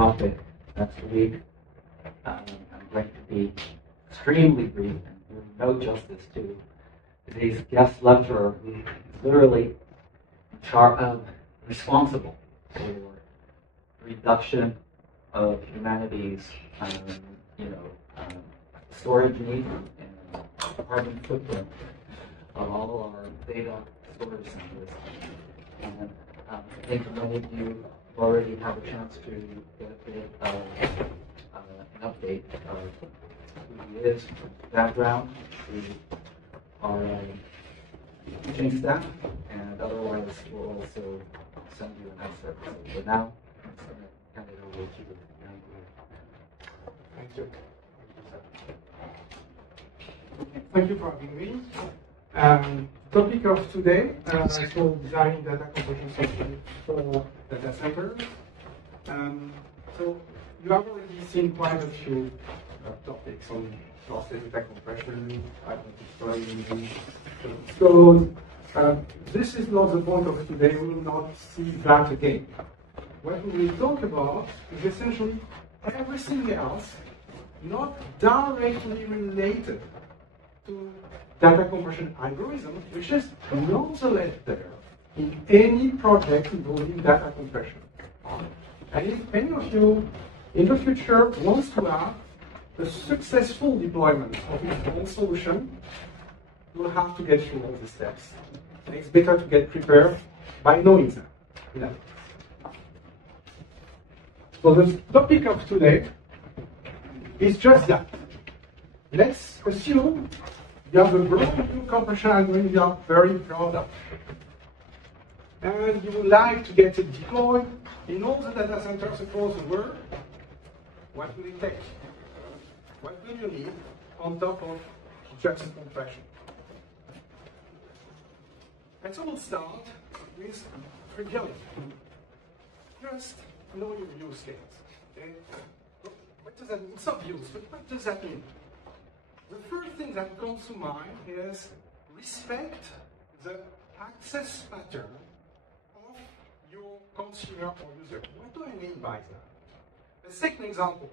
topic next week. I'm going to be extremely brief and do no justice to today's guest lecturer, who is literally responsible for reduction of humanity's, storage needs and carbon footprint of all our data storage centers. And I think many of you already have a chance to get a bit of an update of who he is, background, to our teaching staff, and otherwise we'll also send you a nice service. But now, I'm just going to hand it over to Yann Collet. Thank you. Thank you for having me. Topic of today, so designing data compression solutions for data centers. So you have already seen quite a few topics on lossless data compression, storage, code. This is not the point of today. We will not see that again. What we will talk about is essentially everything else not directly related to data compression algorithm, which is nonetheless there in any project involving data compression. And if any of you in the future wants to have a successful deployment of your own solution, you will have to get through all the steps. And it's better to get prepared by knowing them. So the topic of today is just that. Let's assume you have a brand new compression algorithm you are very proud of. And you would like to get it deployed in all the data centers across the world. What will it take? What will you need on top of just compression? And so we'll start with triviality. Just know your use case. Okay? What does that mean? It's obvious, but what does that mean? The first thing that comes to mind is respect the access pattern of your consumer or user. What do I mean by that? Let's take an example.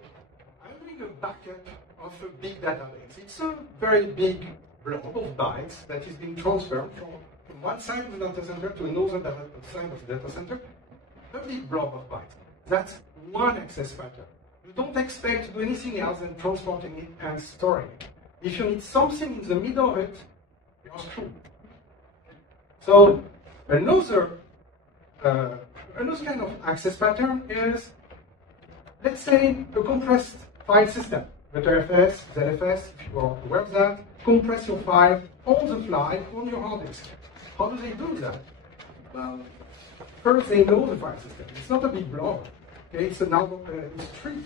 I'm doing a backup of a big database. It's a very big blob of bytes that is being transferred from one side of the data center to another side of the data center. A big blob of bytes. That's one access pattern. You don't expect to do anything else than transporting it and storing it. If you need something in the middle of it, you're screwed. So another kind of access pattern is, let's say, a compressed file system. VTFS, ZFS, if you are aware of that, compress your file on the fly on your hard disk. How do they do that? Well, first they know the file system. It's not a big blob. Okay? It's a tree.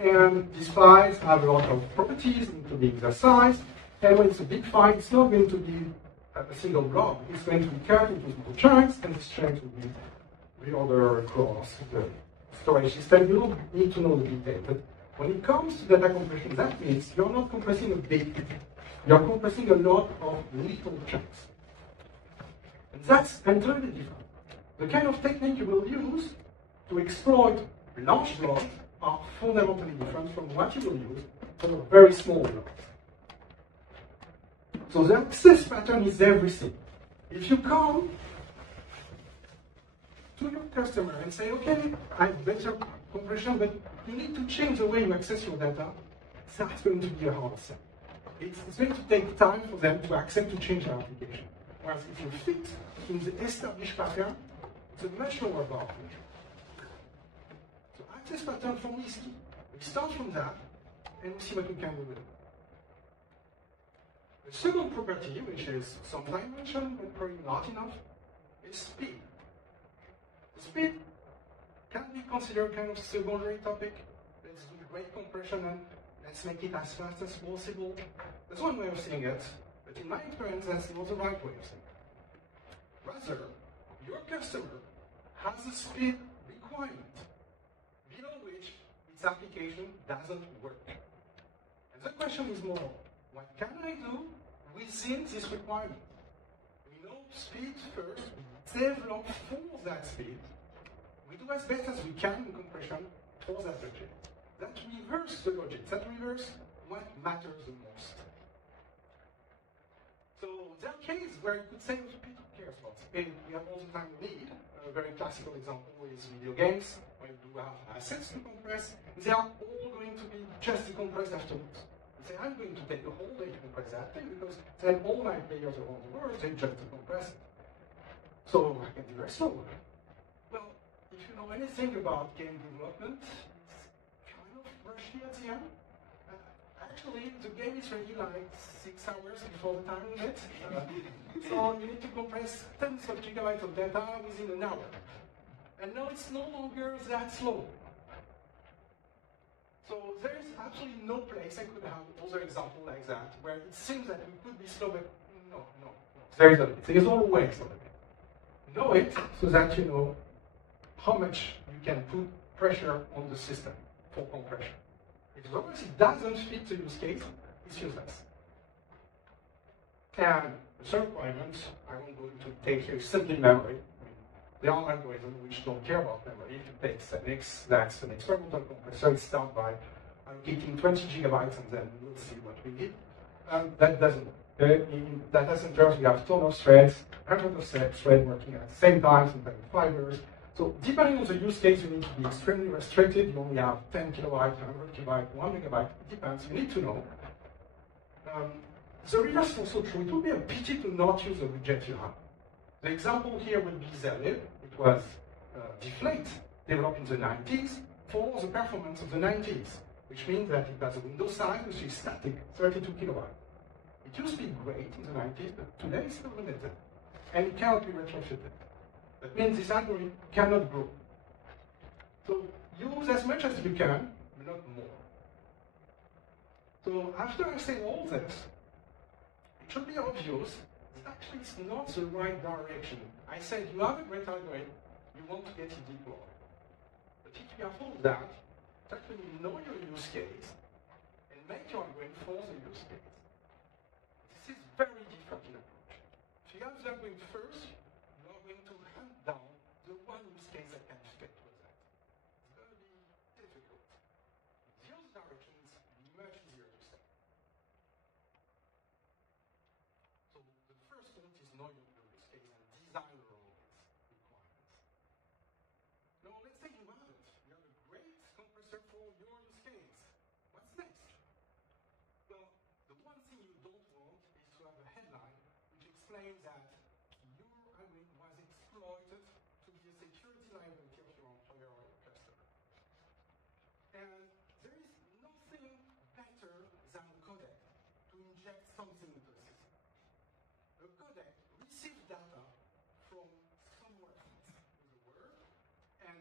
And these files have a lot of properties, including the size. And when it's a big file, it's not going to be a single blob. It's going to be cut into small chunks, and this chunk will be reordered across the storage system. You don't need to know the detail. But when it comes to data compression, that means you're not compressing a big, you're compressing a lot of little chunks. And that's entirely different. The kind of technique you will use to exploit large blobs are fundamentally different from what you will use for a very small blob. So the access pattern is everything. If you come to your customer and say, okay, I have better compression, but you need to change the way you access your data, that's going to be a hard sell. It's going to take time for them to accept to change their application. Whereas if you fit in the established pattern, it's a much lower bar. So access pattern for me is key. We start from that, and we see what we can do with it. The second property, which is sometimes mentioned, but probably not enough, is speed. Speed can be considered kind of secondary topic. Let's do great compression and let's make it as fast as possible. That's one way of seeing it, but in my experience, that's not the right way of seeing it. Rather, your customer has a speed requirement below which its application doesn't work. And the question is more, what can I do within this requirement? We know speed first, we develop for that speed. We do as best as we can in compression for that logic. That reverse the logic. That reverse what matters the most. So there are cases where you could say, who cares about speed? We have all the time we need. A very classical example is video games, where you do have assets to compress. They are all going to be just decompressed afterwards. You say, I'm going to take a whole day to compress that thing because then all my players around the world, they just decompress it. So I can be very slow. Well, if you know anything about game development, it's kind of rushy at the end. Actually, the game is ready like 6 hours before the time limit. So you need to compress tens of gigabytes of data within an hour. And now it's no longer that slow. So there is absolutely no place I could have another example like that, where it seems that we could be slow, but no. There is always a limit. Know it so that you know how much you can put pressure on the system for compression. If otherwise it doesn't fit the use case, it's useless. And the third requirement, I won't go into detail here, is simply memory. There are algorithms which don't care about memory. If you take Xenix, that's an experimental compressor. It starts by allocating 20 gigabytes and then we'll see what we need. That doesn't work. In data centers, we have tons of threads, hundreds of threads working at the same time, sometimes fibers. So depending on the use case, you need to be extremely restricted. You only have 10 kilobytes, 100 kilobytes, 1 megabyte. It depends. You need to know. The reverse is also true. It would be a pity to not use the widget you have. The example here would be Zlib. It was Deflate, developed in the 90s for the performance of the 90s, which means that it has a window size which is static, 32 kilobytes. It used to be great in the 90s, but today it's still limited. And it cannot be retrofitted. That means this algorithm cannot grow. So use as much as you can, but not more. So after I say all this, it should be obvious that actually it's not the right direction. I said you have a great algorithm, you want to get it deployed. But if you have all that, actually know your use case and make your algorithm for the use case. This is very different in approach. If you have the algorithm first, you are going to hunt down the one use case that can fit with that. It's going to be difficult. The other direction is much easier to say. So the first point is know your use case and design around its requirements. Now let's say you have it. You have a great compressor for your use case. What's next? Well, the one thing you don't want is to have a headline which explains that your algorithm was exploited to be a security liability of your employer or your customer. And there is nothing better than a codec to inject something into the system. A codec receives data from somewhere else in the world and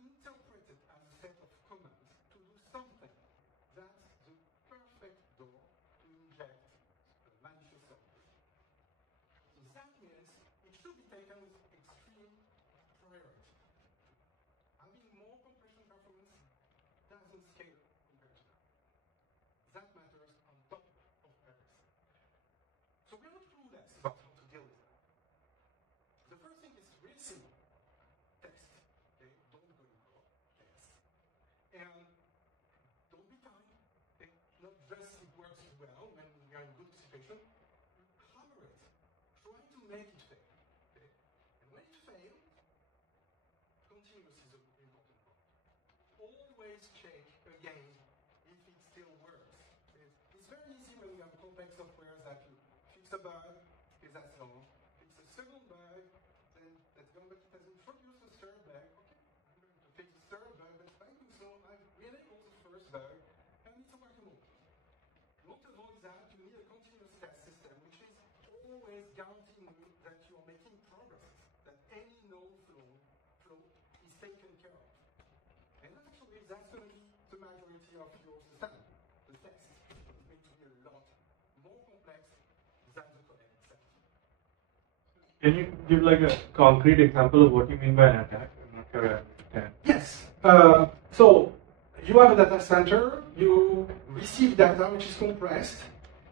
interpret it as a set of commands to do something. That's the perfect door to inject malicious software. So that means it should be taken with extreme priority. Having more compression performance doesn't scale compared to that. That matters on top of everything. So we're not clueless about how to deal with that. The first thing is really simple. Test. Okay? Don't go in code. Test. And don't be kind. Okay? Not just it works well when we are in a good situation. Hammer it. Try to make it fail. Okay? And when it fails, continuous is an important part. Always check again if it still works. It's very easy when you have complex software that you fix a bug, okay, that's all. Fix a second bug, then let's go back, it has introduced a third bug. Okay, I'm going to fix the third bug, but by doing so, I've re-enabled the first bug, and it's a workable. You want to avoid that, you need a continuous test system, which is always guaranteeing you that you are making progress, that any known flow is taken care of. And actually, that's going to be the majority of your system. The test is going to be a lot more complex than the codec itself. Can you give like a concrete example of what you mean by an attack? I'm not sure I understand. Yes. So you have a data center, you receive data which is compressed,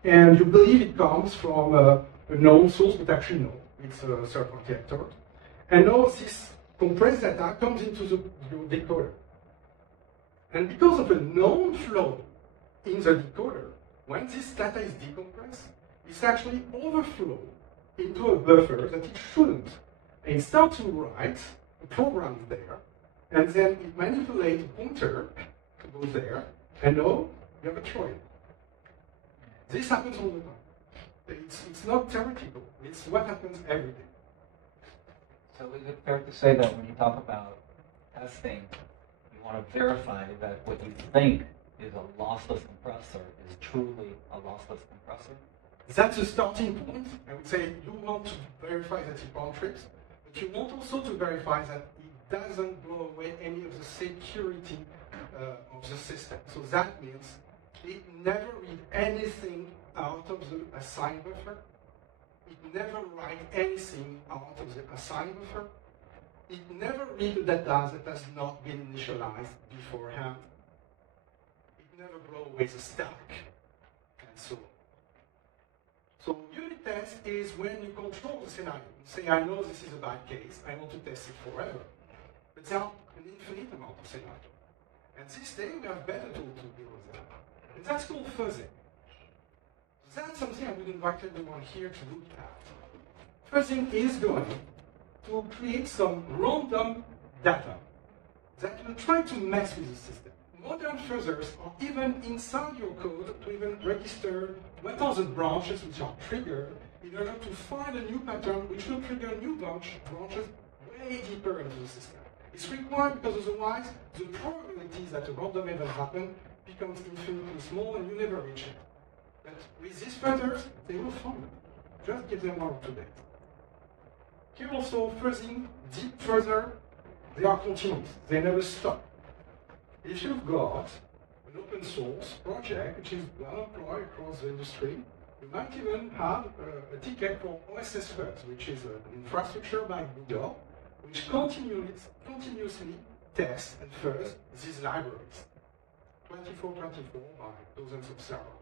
and you believe it comes from a known source, but actually no, it's a third-party actor. And now this compressed data comes into your decoder. And because of a known flow in the decoder, when this data is decompressed, it's actually overflow into a buffer that it shouldn't. And it starts to write a program there, and then it manipulates a pointer to go there, and now you have a Trojan. This happens all the time. It's not theoretical, it's what happens every day. So is it fair to say that when you talk about testing, you want to verify that what you think is a lossless compressor is truly a lossless compressor? That's a starting point. I would say you want to verify that it bound trips, but you want also to verify that it doesn't blow away any of the security of the system. So that means it never read anything out of the assigned buffer. It never write anything out of the assigned buffer. It never read the data that has not been initialized beforehand. It never blow away the stack, and so on. So unit test is when you control the scenario. You say, I know this is a bad case, I want to test it forever. But there are an infinite amount of scenarios. And this day we have better tools to deal with that. And that's called fuzzing. That's something I would invite everyone here to look at. Fuzzing is going to create some random data that will try to mess with the system. Modern fuzzers are even inside your code to even register what are the branches which are triggered in order to find a new pattern which will trigger new branches way deeper into the system. It's required because otherwise the probability that a random event happens becomes infinitely small and you never reach it. But with these fuzzers, they will find it. Just give them 1 or 2 days. Here also, fuzzing, deep fuzzer, they are continuous. They never stop. If you've got an open source project which is well employed across the industry, you might even have a ticket for OSS Fuzz, which is an infrastructure by Google, which continuously tests and fuzz these libraries. 24/24 by dozens of servers.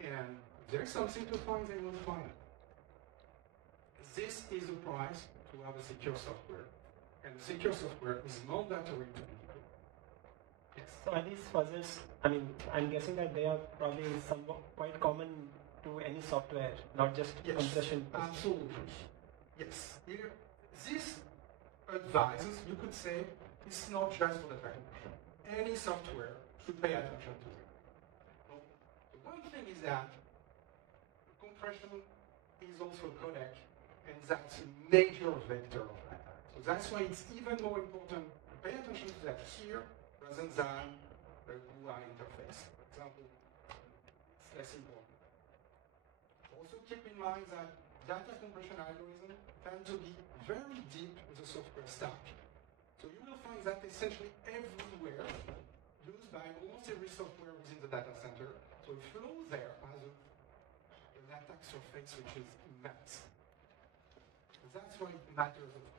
And if there's something to find, they will find it. This is the price to have a secure software. And secure software is mandatory to be good. Yes. So are these fuzzers, I mean, I'm guessing that they are probably somewhat quite common to any software, not just compression. Absolutely. Yes. Here, this advises, you could say, it's not just for the compression. Any software should pay attention to it. So, the one thing is that compression is also a codec, and that's a major vector of attack. So that's why it's even more important to pay attention to that here rather than a GUI interface. For example, it's less important. Also keep in mind that data compression algorithms tend to be very deep in the software stack. So you will find that essentially everywhere, used by almost every software within the data center. So a flow there has an attack surface which is immense. That's why it matters a lot.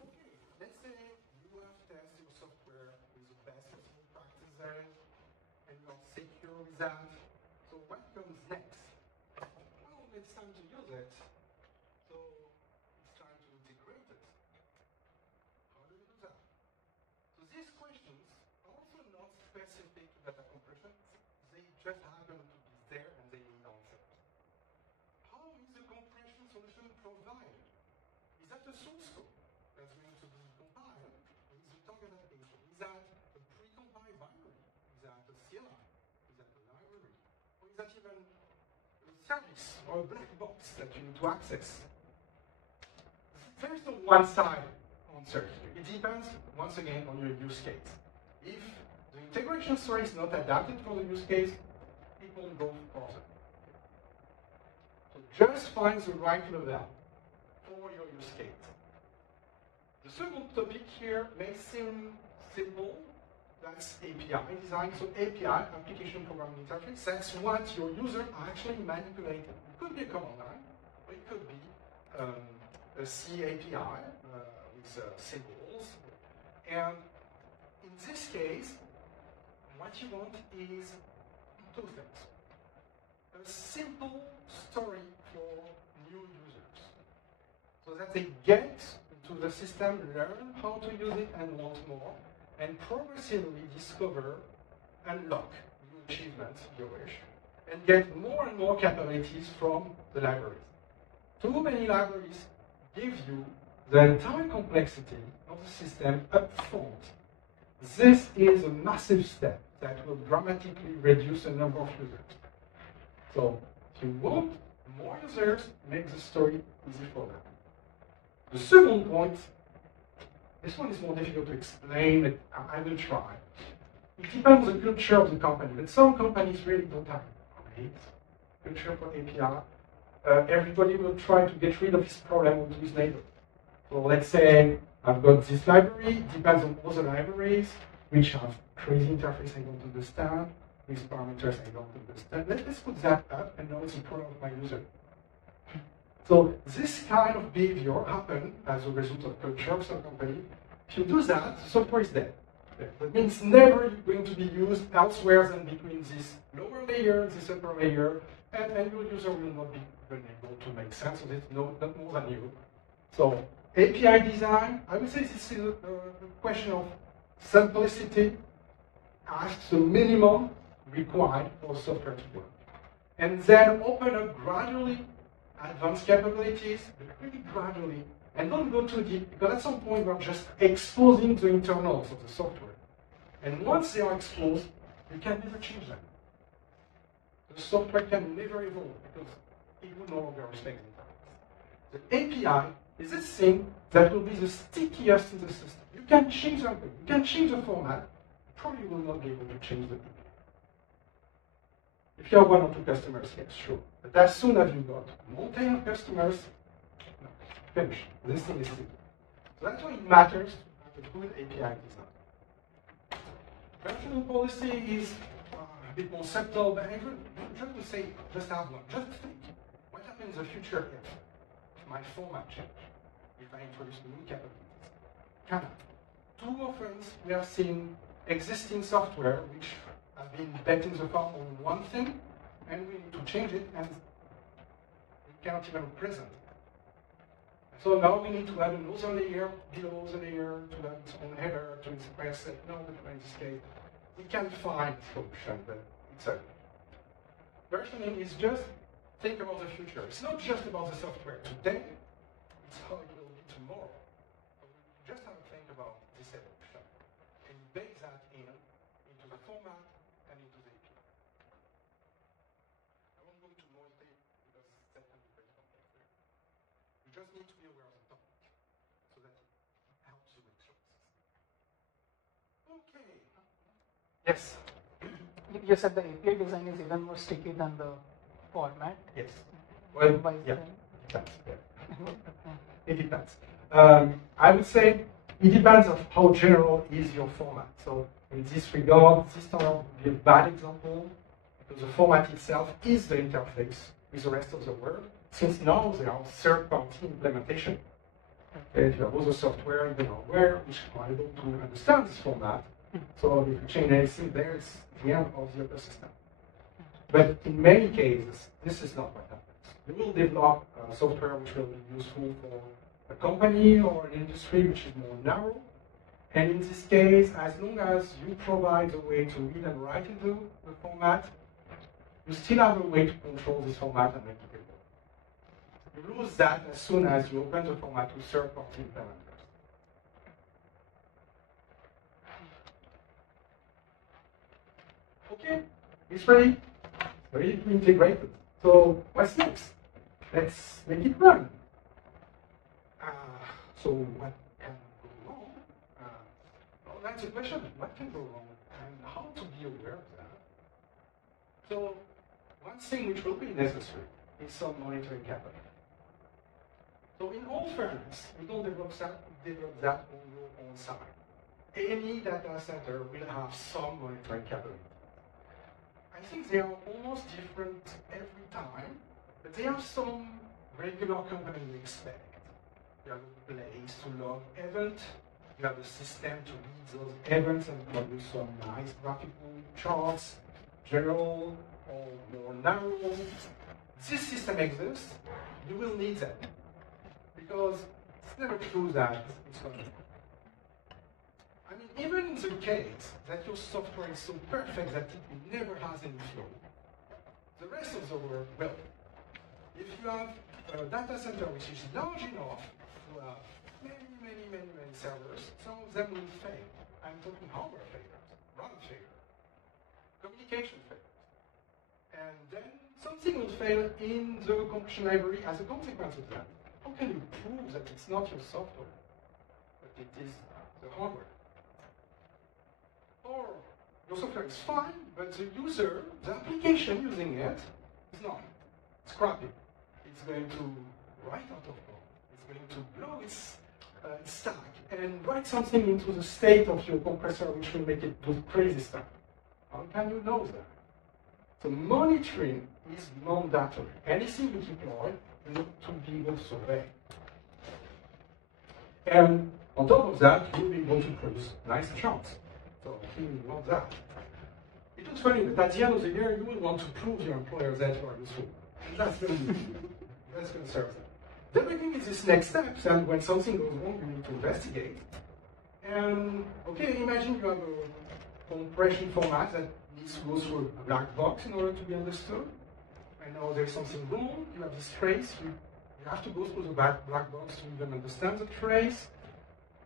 Okay, let's say you have tested your software with the best possible practice there is, and you are secure with that. So what comes next? Well, it's time to use it. So it's time to integrate it. How do you do that? So these questions are also not specific to data compression. They just happen to be there and they need answers. How is the compression solution provided? Is that a source code that's going to be compiled? Is the target application? Is that a pre-compiled binary? Is that a CLI? Is that a library? Or is that even a service or a black box that you need to access? There's no one-side answer. It depends, once again, on your use case. If the integration story is not adapted for the use case, it won't go further. So just find the right level for your use case. The second topic here may seem simple. That's API design. So API, application programming interface, that's what your user actually manipulated. It could be a command line, or it could be a C API with symbols. And in this case, what you want is 2 things. A simple story for new users, so that they get to the system, learn how to use it and want more, and progressively discover, unlock new achievements you wish, and get more and more capabilities from the libraries. Too many libraries give you the entire complexity of the system up front. This is a massive step that will dramatically reduce the number of users. So, if you want more users, make the story easy for them. The second point, this one is more difficult to explain, but I will try. It depends on the culture of the company, but some companies really don't have a great culture for API. Everybody will try to get rid of this problem with his neighbor. So let's say I've got this library, it depends on other libraries, which have crazy interface I don't understand, with parameters I don't understand. Let's put that up, and now it's a problem of my user. So this kind of behavior happens as a result of culture of some company. If you do that, the software is dead. That means never going to be used elsewhere than between this lower layer, this upper layer, and your user will not be even able to make sense of it, not more than you. So API design, I would say this is a question of simplicity as the minimum required for software to work. And then open up gradually advanced capabilities, but really gradually, and don't go too deep, because at some point we're just exposing the internals of the software. And once they are exposed, you can never change them. The software can never evolve, because it will no longer respect the interface. The API is this thing that will be the stickiest in the system. You can change something, you can change the format, you probably will not be able to change the API. If you have one or two customers, yes, sure. But as soon as you've got multi customers, no, finish. This thing is sticky. So that's why it matters to have a good API design. Versional policy is a bit more subtle, but I would just to say, just have one. Just think, what happens in the future if my format changes, if I introduce new capabilities? Cannot. Too often we have seen existing software which have been betting the farm on one thing, and we need to change it, and we cannot even present. So now we need to add another layer below the layer to have its own header to express it. No, but in this case, we can find a solution, but it's a versioning is just think about the future. It's not just about the software today, it's how it will be tomorrow. So we just have to think about this evolution and bake that into the format and into the API. I won't go into more detail because that can be very complex. You just need to be aware of the topic so that it helps you make choices. Okay. Yes. You said the API design is even more sticky than the format. Yes. Well, yeah. It depends. I would say it depends on how general is your format. So in this regard, this would be a bad example because the format itself is the interface with the rest of the world. Since now there are third-party implementation. If you have other software you are aware which are able to understand this format. So if you change anything there, it's the end of the ecosystem. But in many cases, this is not what happens. You will develop software which will be useful for a company or an industry which is more narrow. And in this case, as long as you provide a way to read and write into the format, you still have a way to control this format and make it work. You lose that as soon as you open the format to third-party implementers. Okay, it's ready to integrate it. So what's next? Let's make it run. So what can go wrong? Well, that's a question. What can go wrong and how to be aware of that? So one thing which will be necessary is some monitoring capability. So in all fairness, you don't develop that on your own side. Any data center will have some monitoring capability. I think they are almost different every time, but they have some regular components we expect. You have a place to log events, you have a system to read those events and produce some nice graphical charts, general or more narrow. This system exists, you will need them. Because it's never true that it's going to. I mean, even in the case that your software is so perfect that it never has any flow, the rest of the world will. If you have a data center which is large enough to have many servers, some of them will fail. I'm talking hardware failures, run failure, communication failure. And then something will fail in the compression library as a consequence of that. How can you prove that it's not your software, but it is the hardware? Or your software is fine, but the user, the application using it, is not. It's crappy. It's going to write out of code. It's going to blow its stack and write something into the state of your compressor which will make it do crazy stuff. How can you know that? So monitoring is mandatory. Anything you deploy, you need to be able to survey. And on top of that, you'll be able to produce nice charts. So you want that. It looks funny, but at the end of the year, you will want to prove to your employer that you are useful. That's going to serve them. Then we think it's this next steps, and when something goes wrong, you need to investigate. And okay, imagine you have a compression format that needs to go through a black box in order to be understood. And now there's something wrong, you have this trace, you have to go through the black box to even understand the trace.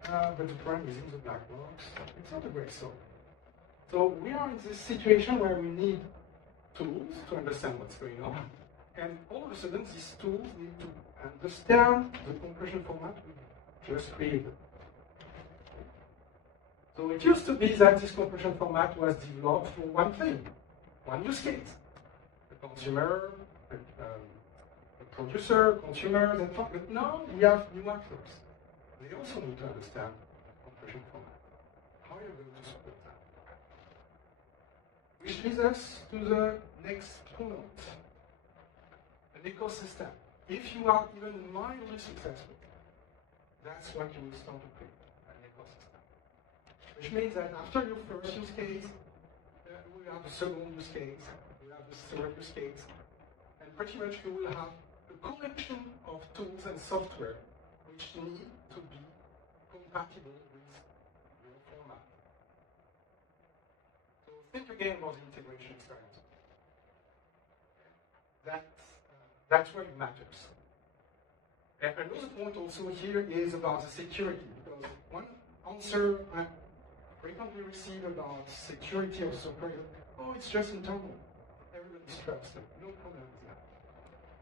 But the problem is in the black box. It's not a great story. So we are in this situation where we need tools to understand what's going on. And all of a sudden, these tools need to understand the compression format we just created. So it used to be that this compression format was developed for one thing, one use case. The consumer, the producer, consumers, and so on. But now we have new actors. They also need to understand compression format. How are you going to support that? Which leads us to the next point. An ecosystem. If you are even mildly successful, that's what you will start to create, an ecosystem. Which means that after your first use case, we have the second use case, we have the third use case, and pretty much you will have a collection of tools and software which need to be compatible with your format. So think again about the integration experience. That's where it matters. And another point also here is about the security, because one answer I frequently receive about security of software is, oh, it's just internal. Everybody's trusted. No problem with that.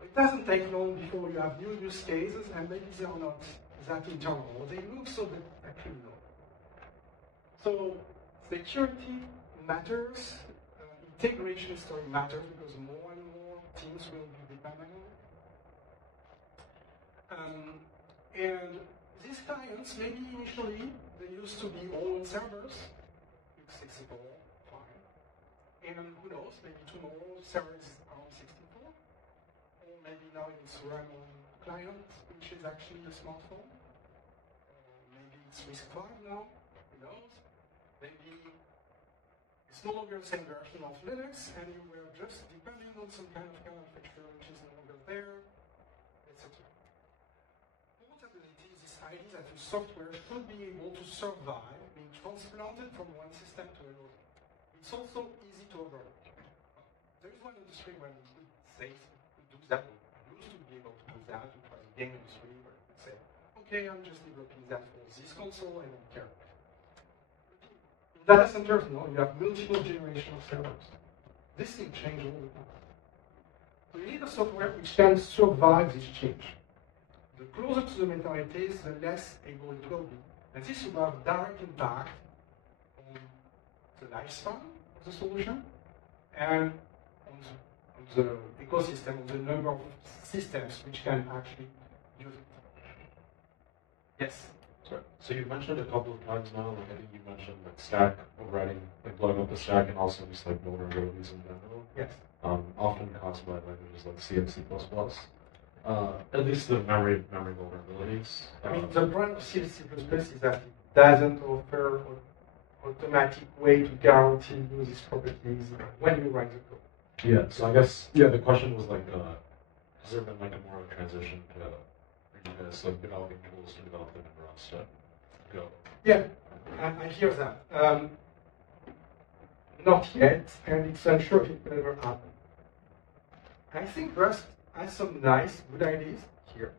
It doesn't take long before you have new use cases, and maybe they are not that internal, or they look so, but actually no. So security matters, integration story matters, because more and more teams will be dependent on it. And these clients, maybe initially, they used to be all on servers, x64, fine. And who knows, maybe tomorrow servers are on 64, or maybe now it's run on client, which is actually a smartphone. Maybe it's RISC-V now, who knows? Maybe it's no longer the same version of Linux, and you were just depending on some kind of kernel feature which is no longer there, etc. Portability is this idea that your software should be able to survive being transplanted from one system to another. It's also easy to overlook. There is one industry where we could say, could do that, we used to be able to do that, it was the game industry where you could say, okay, I'm just developing that for this console, I don't care. In data centers, no, you have multiple generations of servers. This thing changes all the time. So you need a software which can survive this change. The closer to the meta it is, the less able it will be. And this will have a direct impact on the lifespan of the solution and on the ecosystem, on the number of systems which can actually use it. Yes? Sorry. So you mentioned a couple of times now, like I think you mentioned like stack overriding, like blowing up the stack, and also just like vulnerabilities in general. Yes. Often caused by languages like C and C++. At least the memory vulnerabilities. I mean, the problem of C++ is that it doesn't offer an automatic way to guarantee you these properties when you write the code. Yeah, so I guess, yeah, the question was like, has there been like a more of a transition to as like developing tools to develop them in Rust. Go. Yeah, I hear that. Not yet, and it's unsure if it will ever happen. I think Rust has some nice, good ideas here.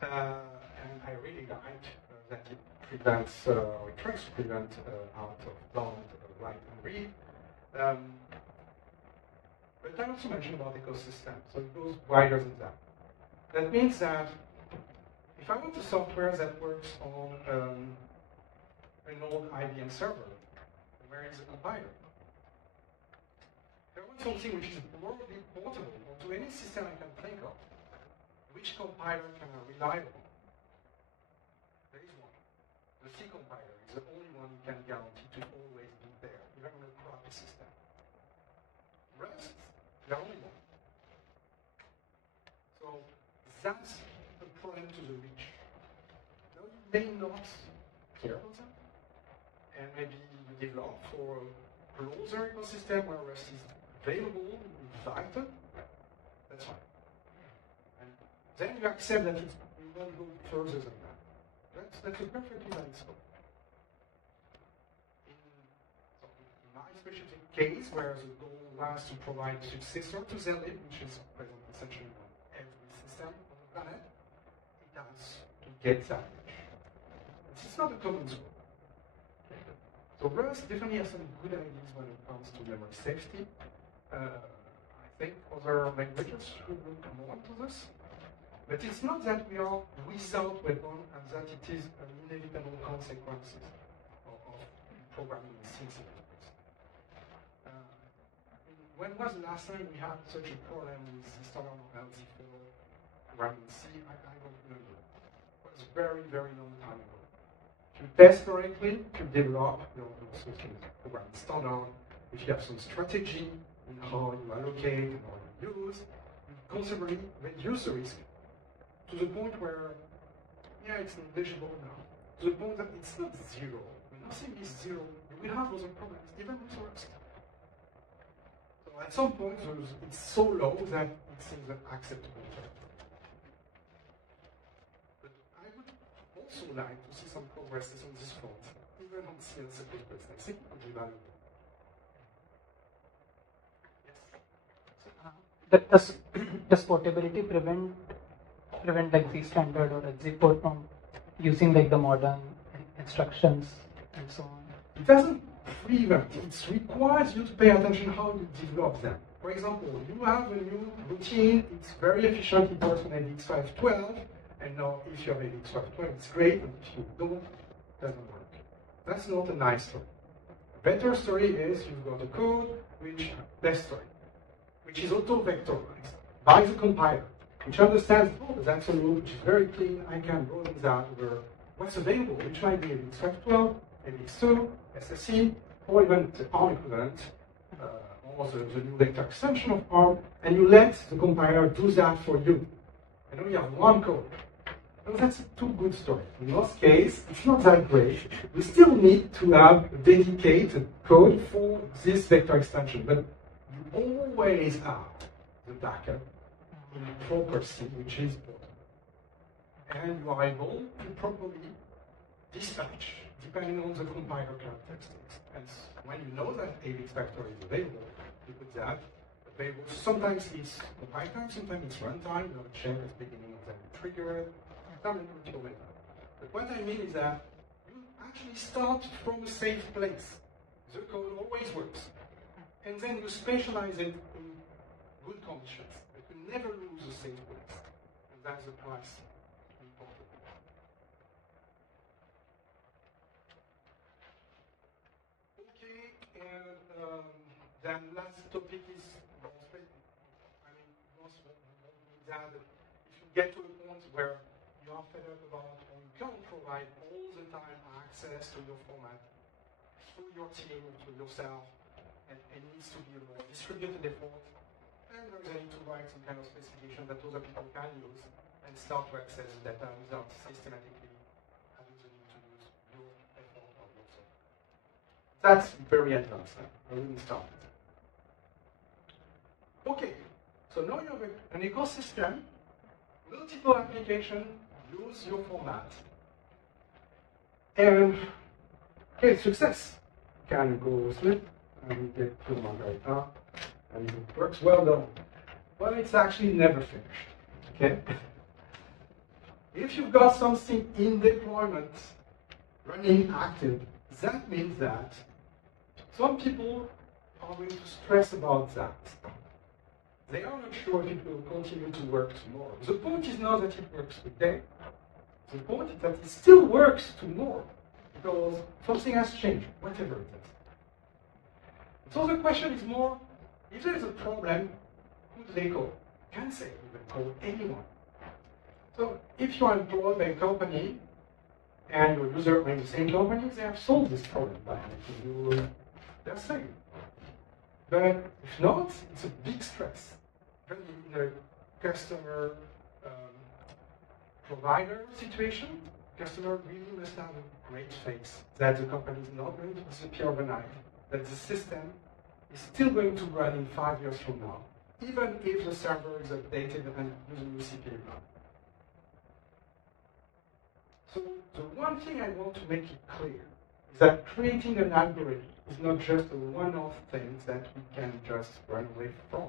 And I really like that it prevents, or it tries to prevent out of bound write and read. But I also mentioned about ecosystem, so it goes wider than that. That means that if I want a software that works on an old IBM server, where is the compiler? If I want something which is broadly portable onto any system I can think of, which compiler can I rely on? There is one. The C compiler is the only one you can guarantee to always be there, even on a crappy system. Rest, the only one. So that's a problem to the reach. Now you may not care about that, and maybe you develop for a closer ecosystem where Rest is available, invited. That's fine. And then you accept that you won't go further than that. That's a perfectly valid scope. In my specific case, where the goal was to provide a successor to Zlib, which is present essentially on every system on the planet, it has to get that. This is not a common scope. So Rust definitely has some good ideas when it comes to memory safety. I think other languages should look more into this. But it's not that we are without weapon and that it is an inevitable consequences of programming in C. When was the last time we had such a problem with the standard L10 programming in C? I don't remember. It was a very, very long time ago. To test correctly, to develop your programming standard, if you have some strategy in how you allocate and how you use, you considerably reduce the risk to the point where, yeah, it's negligible now. To the point that it's not zero. When nothing is zero, you will have other problems, even with Rust. So at some point, it's so low that it seems acceptable. But I would also like to see some progress on this front, even on C and C++. I think it would be valuable. Yes? Does portability prevent like Z standard or Z port from using like the modern instructions and so on? It doesn't prevent, it requires you to pay attention how you develop them. For example, you have a new routine, it's very efficient, it works on AVX512, and now if you have AVX512, it's great, and if you don't, it doesn't work. That's not a nice story. A better story is you've got a code which, best story, which is auto-vectorized by the compiler, which understands, oh, that's a loop which is very clean, I can roll things out over what's available, which might be AVX512, AVX2, SSE, or even the ARM equivalent, or the new vector extension of ARM, and you let the compiler do that for you. And then you have one code. Well, that's a too good story. In most cases, it's not that great. We still need to have a dedicated code for this vector extension, but you always have the backup in proper C, which is important. And you are able to properly dispatch depending on the compiler characteristics. And when you know that AVX factor is available, you put that available. Sometimes it's compile time, sometimes it's runtime. You have a check at the beginning of the trigger. But what I mean is that you actually start from a safe place. The code always works. And then you specialize it in good conditions. But you never lose a safe place. And that's the price important. Okay, and then last topic is that if you get to a point where you are fed up about or you can't provide all the time access to your format through your team, through yourself, and it needs to be a more distributed effort, and there's a need to write some kind of specification that other people can use and start to access the data without systematically having the need to use your effort or yourself. That's very advanced. I wouldn't start. Okay, so now you have an ecosystem, multiple applications, use your format, and get success. Can go slip and get to Margarita, and it works well done. But it's actually never finished. Okay? If you've got something in deployment running active, that means that some people are going to stress about that. They are not sure if it will continue to work tomorrow. The point is not that it works today. The point is that it still works tomorrow because something has changed, whatever it is. So the question is more, if there is a problem, who do they call? Can't say, you can call anyone. So if you are employed by a company and your users are in the same company, they have solved this problem by making you their thing. But if not, it's a big stress. In a customer provider situation, customer really must have a great faith that the company is not going to disappear overnight, that the system is still going to run in 5 years from now, even if the server is updated and using new CPU. So the one thing I want to make it clear is that creating an algorithm is not just a one-off thing that we can just run away from.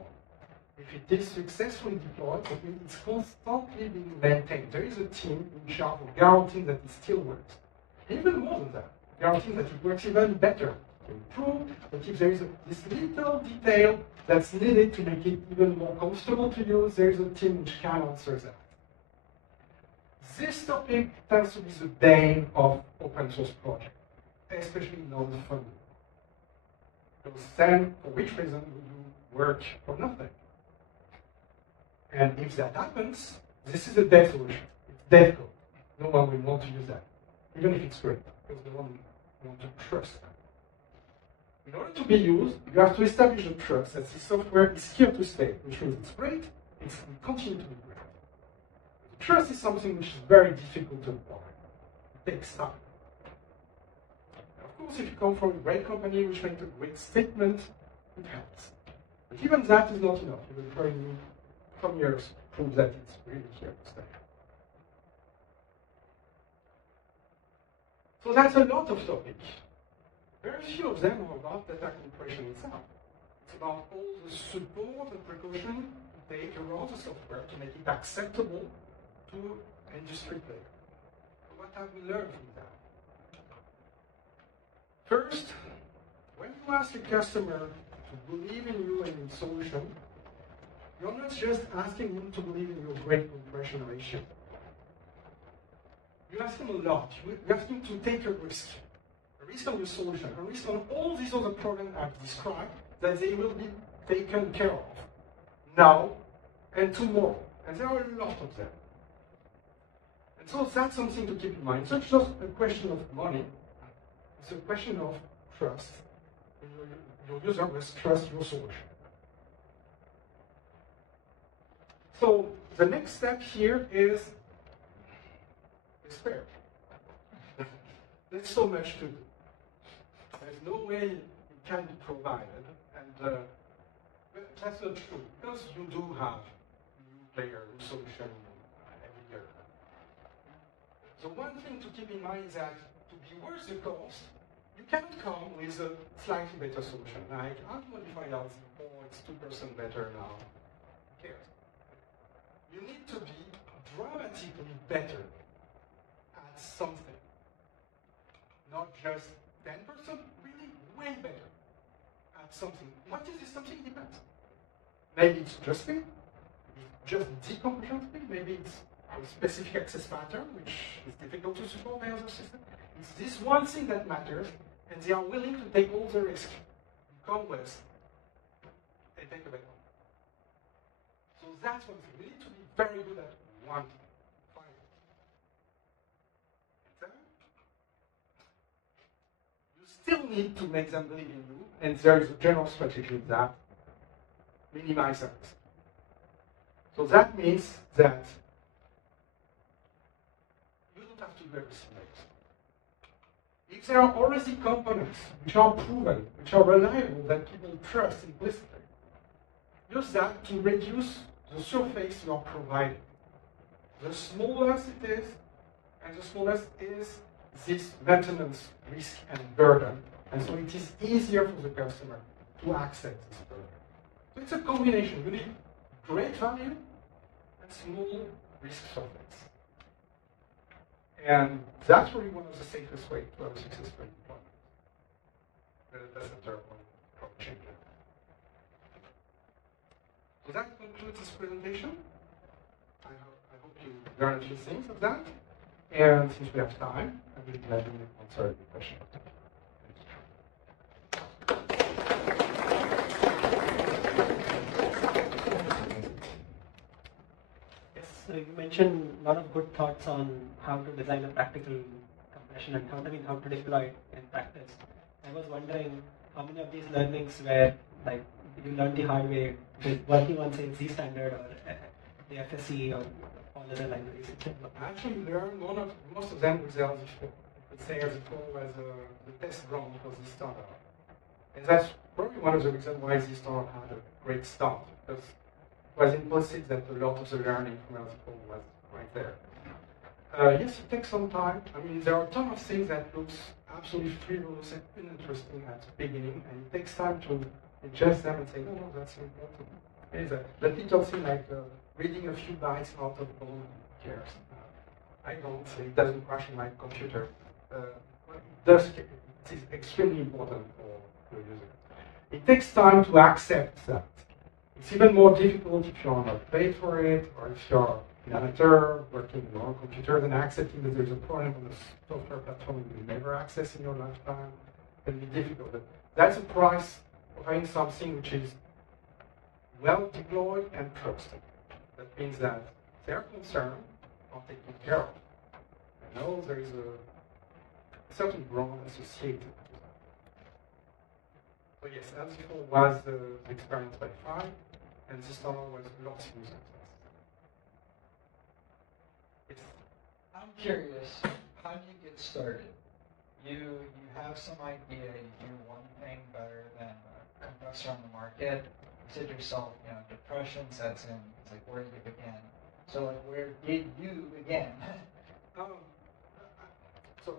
If it is successfully deployed, that means it's constantly being maintained. There is a team in charge of guaranteeing that it still works. Even more than that, guaranteeing that it works even better. To improve, but if there is this little detail that's needed to make it even more comfortable to use, there is a team which can answer that. This topic tends to be the bane of open source projects, especially non-funded. Because then, for which reason would you work for nothing? And if that happens, this is a dead solution. It's dead code. No one will want to use that, even if it's great, because no one will want to trust that. In order to be used, you have to establish the trust that the software is here to stay, which means it's great, it will continue to be great. Trust is something which is very difficult to acquire. It takes time. Of course, if you come from a great company which makes a great statement, it helps. But even that is not enough. You will probably need some years to prove that it's really here to stay. So that's a lot of topics. Very few of them are about data compression itself. It's about all the support and precaution you take around the software to make it acceptable to industry players. So what have we learned from that? First, when you ask a customer to believe in you and your solution, you're not just asking him to believe in your great compression ratio. You ask him a lot. You ask him to take a risk on your solution, a risk on all these other problems I've described, that they will be taken care of now and tomorrow. And there are a lot of them. And so that's something to keep in mind. It's not just a question of money, it's a question of trust. Your user must trust your solution. So the next step here is despair. There's so much to do. There's no way it can be provided, and that's not true, because you do have new player, new solution every year. The one thing to keep in mind is that to be worth the cost, you cannot come with a slightly better solution, like I've modified L10, it's 2% better now. Who cares? You need to be dramatically better at something, not just 10%, really way better at something. What is this something? Depends. Maybe it's just speed, just decompression speed, maybe it's a specific access pattern, which is difficult to support by other systems. It's this one thing that matters, and they are willing to take all the risk. You come with, they take a bet on. So that's one thing. We need to be very good at one thing. Still need to make them believe in you, and there is a general strategy that minimize that. So that means that you don't have to do everything else. If there are already components which are proven, which are reliable, that people trust implicitly, use that to reduce the surface you are providing. The smaller it is, and the smallest is this maintenance risk and burden, and so it is easier for the customer to access this burden. So it's a combination. You need great value and small risk surface. And that's really one of the safest ways to have a successful deployment. The data center from changing. So that concludes this presentation. I hope you learned a few things of that. And since we have time, I will gladly answer the question. Yes, so you mentioned a lot of good thoughts on how to design a practical compression and how to deploy it in practice. I was wondering how many of these learnings were like you learned the hard way with working on say Z standard or the FSE or all other libraries. I actually learned most of them with L10. You could say L10 was the test ground for this startup. And that's probably one of the reasons why this startup had a great start, because it was implicit that a lot of the learning from L10 was right there. Yes, it takes some time. I mean, there are a ton of things that looks absolutely frivolous and uninteresting at the beginning, and it takes time to adjust them and say, no, that's important. It's that little thing like reading a few bytes out of bone, who cares? I don't, it doesn't crash in my computer. It is extremely important for the user. It takes time to accept that. It's even more difficult if you're not paid for it, or if you're an amateur working on your own computer, then accepting that there's a problem on the software platform you will never access in your lifetime can be difficult. But that's the price of having something which is well deployed and trusted. That means that their concern are taken care of. I know there is a certain brand associated with that. So yes, L10 was the experience by far, and this summer was a lot smoother. Yes. I'm curious, how do you get started? You have some idea, you do one thing better than a compressor on the market. You said yourself, depression sets in. It's like, where do you begin? So, like, where did you begin? So,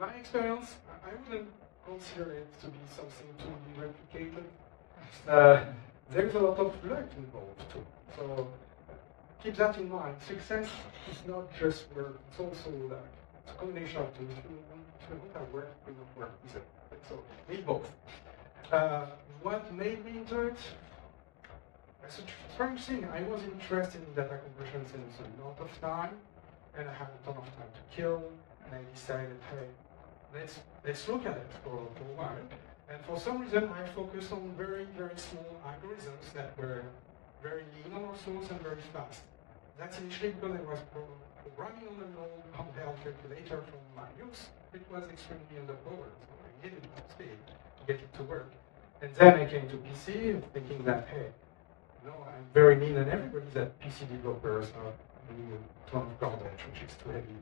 my experience, I wouldn't consider it to be something to be replicated. There's a lot of luck involved too. So, keep that in mind. Success is not just work, it's also luck. It's a combination of two. If you don't have work, you don't work, is it? So, need both. What made me into it? It's a strange thing. I was interested in data compression since a lot of time, and I had a ton of time to kill, and I decided, hey, let's look at it for a while. And for some reason, I focused on very, very small algorithms that were very lean on resource and very fast. That's initially because I was programming on an old handheld calculator from my youth. It was extremely underpowered, so I needed speed to get it to work. And then I came to PC thinking that, hey, I'm very lean, and everybody that PC developers are doing a ton of garbage, which is too heavy.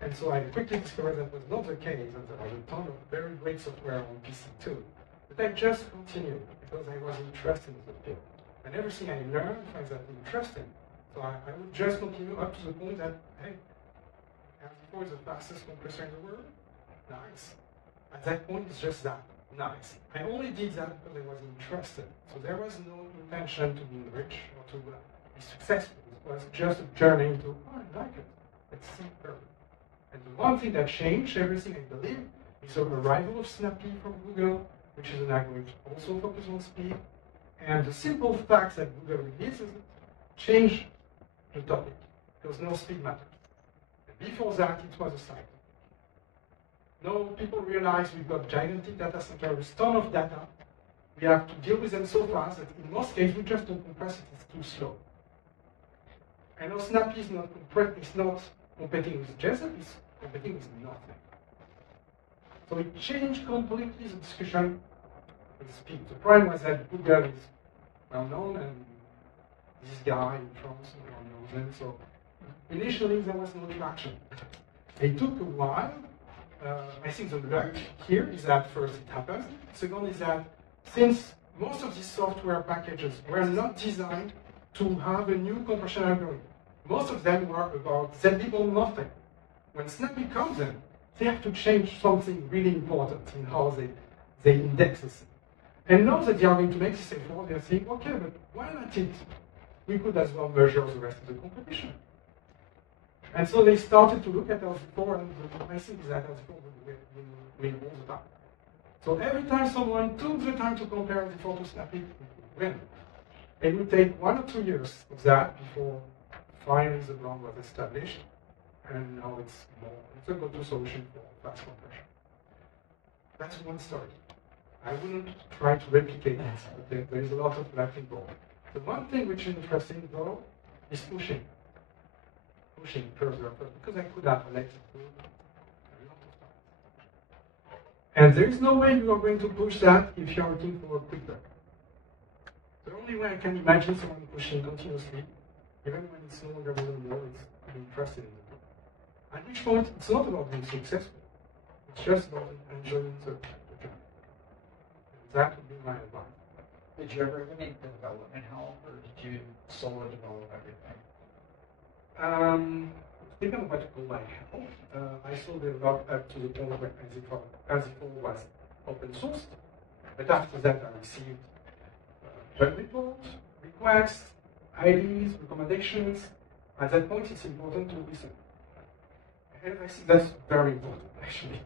And so I quickly discovered that was not the case, and there was a ton of very great software on PC too. But I just continued because I was interested in the field. And everything I learned I found that interesting. So I would just continue up to the point that, hey, L10 is the fastest compressor in the world. Nice. At that point, it's just that. Nice. I only did that because I was interested. So there was no intention to be rich or to be successful. It was just a journey into, oh, I like it. Let's see further. And the one thing that changed everything, I believe, is the arrival of Snappy from Google, which is an algorithm also focused on speed. And the simple fact that Google releases it changed the topic, because no speed matters. And before that, it was a cycle. Now people realize we've got gigantic data center with a ton of data. We have to deal with them so fast that in most cases we just don't compress it, it's too slow. And now Snappy is not competing with JSON, it's competing with nothing. So it changed completely the discussion with speed. The problem was that Google is well known, and this guy in France, everyone knows him, so initially there was no traction. It took a while. I think the luck here is that first it happened. Second is that since most of these software packages were not designed to have a new compression algorithm, most of them were about Z-level nothing. when Snappy comes in, they have to change something really important in how they index this. And now that they are going to make this effort, they are saying, okay, but why not it? We could as well measure the rest of the competition. And so they started to look at L10, and I think that L10 will win all the time. So every time someone took the time to compare L10 to Snappy, it would win. It would take 1 or 2 years of that before finally the ground was established, and now it's a go-to solution for fast compression. That's one story. I wouldn't try to replicate this, but there is a lot of left involved. The one thing which is interesting, though, is pushing further, because I could have elected a lot of time. And there is no way you are going to push that if you are looking for a quick buck. The only way I can imagine someone pushing continuously, even when it's no longer moving more, is interested in it. At which point, it's not about being successful. It's just about enjoying the journey. That would be my advice. Did you ever have any development help, or did you solo develop everything? Depending on what you call my help, I still developed up to the point where EE274 was open sourced. But after that, I received bug reports, requests, IDs, recommendations. At that point, it's important to listen. And I think that's very important, actually.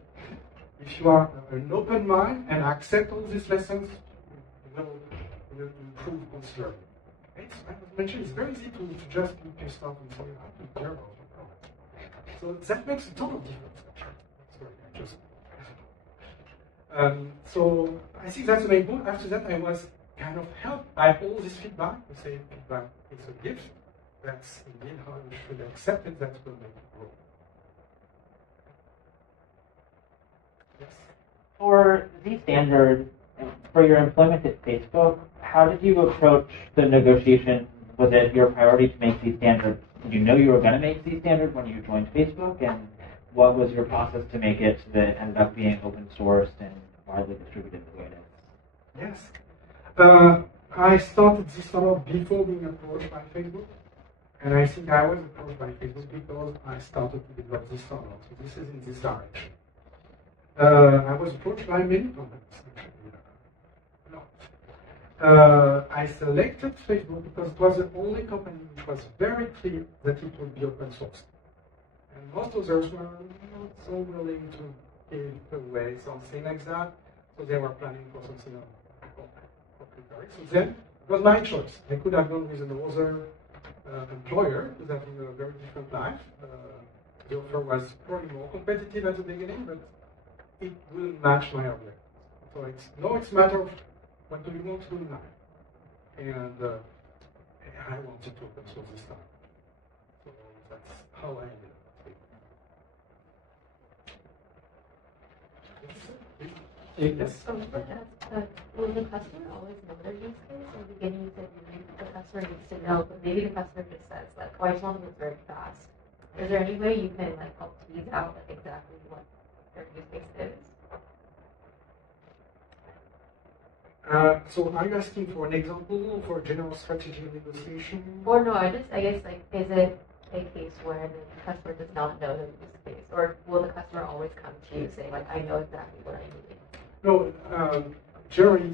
If you are an open mind and accept all these lessons, you will improve considerably. I mentioned it's very easy to just look at stuff and say, I don't care about the problem. So that makes a ton of difference, actually. So I think that's the main point. After that, I was kind of helped by all this feedback. We say feedback is a gift. That's indeed how you should accept it. That will make it grow. Yes? For Z-Standard, for your employment at Facebook, how did you approach the negotiation? Was it your priority to make Z-Standard? Did you know you were going to make Z-Standard when you joined Facebook? And what was your process to make it so that it ended up being open sourced and widely distributed the way it is? Yes. I started Z-Standard before being approached by Facebook. And I think I was approached by Facebook because I started to develop Z-Standard. So this is in this direction. I was approached by many companies, actually. I selected Facebook because it was the only company which was very clear that it would be open source. And most others were not so willing to give away something like that, so they were planning for something proprietary. So then it was my choice. I could have gone with another employer who's having a very different life. The offer was probably more competitive at the beginning, but it will match my objective. So it's a matter of what do you want to do now? And I wanted to open source this time. So that's how I ended up. Yes? So will the customer always know their use case? At the beginning you said the customer needs to know, but maybe the customer just says, like, oh, I just want to move very fast. Is there any way you can help tease out exactly what their use case is? So are you asking for an example or for a general strategy of negotiation? Or no, I guess, is it a case where the customer does not know their use case? Or will the customer always come to you saying, like, I know exactly what I need? No, generally,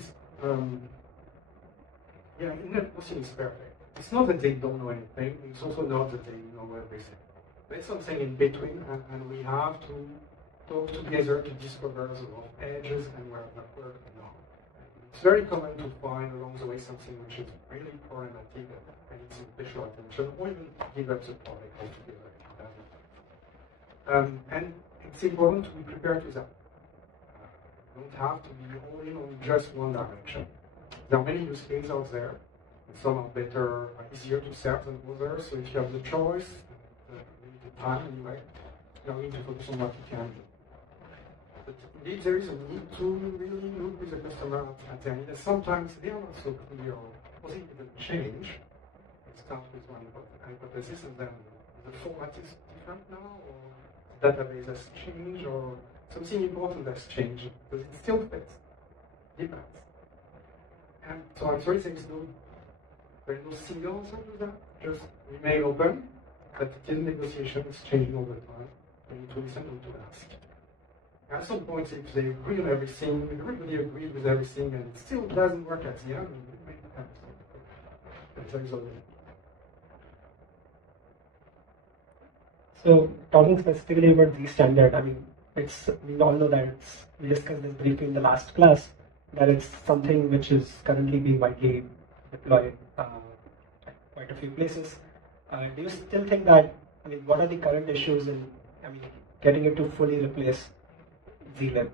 nothing is perfect. It's not that they don't know anything, it's also not that they know everything. There's something in between, and we have to talk together to discover the edges and where that work and not. It's very common to find along the way something which is really problematic and needs some special attention, or even give up the project altogether. And it's important to be prepared to that. You don't have to be all in on just one direction. There are many use cases out there. Some are better, easier to serve than others. So if you have the choice, the time anyway, you need to focus on what you can do. But indeed, there is a need to really look with the customer at their needs. Sometimes they are not so clear or they even change. It starts with one hypothesis and then the format is different now, or the database has changed, or something important has changed, but it still fits. Depends. And so I'm sorry, there is no single answer to that. Just remain open, but it is negotiation, it's changing all the time. We need to listen and to ask. At some point, if they agree on everything, everybody agreed with everything, and it still doesn't work at the end, we may have something. So talking specifically about the standard, I mean, we all know that we discussed this briefly in the last class, that it's something which is currently being widely deployed at quite a few places. Do you still think that, I mean, what are the current issues in, I mean, getting it to fully replace zlib?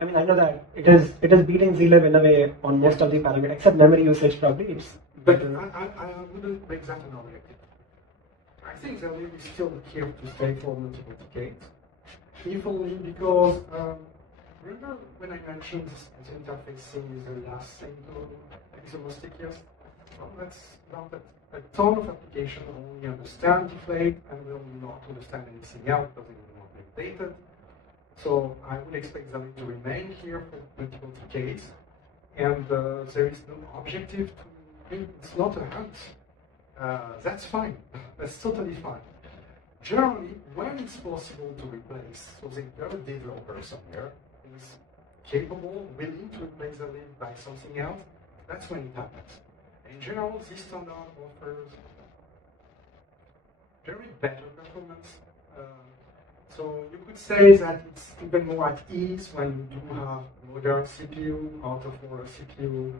I mean, I know that it is beating zlib in a way on most of the parameters, except memory usage probably. But I wouldn't make that an objective. I think that we still here to stay for multiple decades. If only because, remember when I mentioned the interfacing is the last thing to make the most stickiest? Well, that's not a ton of applications only understand deflate and will not understand anything else because they will not be updated. So I would expect them to remain here for multiple decades. And there is no objective to, it's not a hunt. That's fine. That's totally fine. Generally, when it's possible to replace, so the developer somewhere is capable, willing to replace the lib by something else, that's when it happens. In general, this standard offers very better performance. So you could say that it's even more at ease when you do have modern CPU, out of order CPU,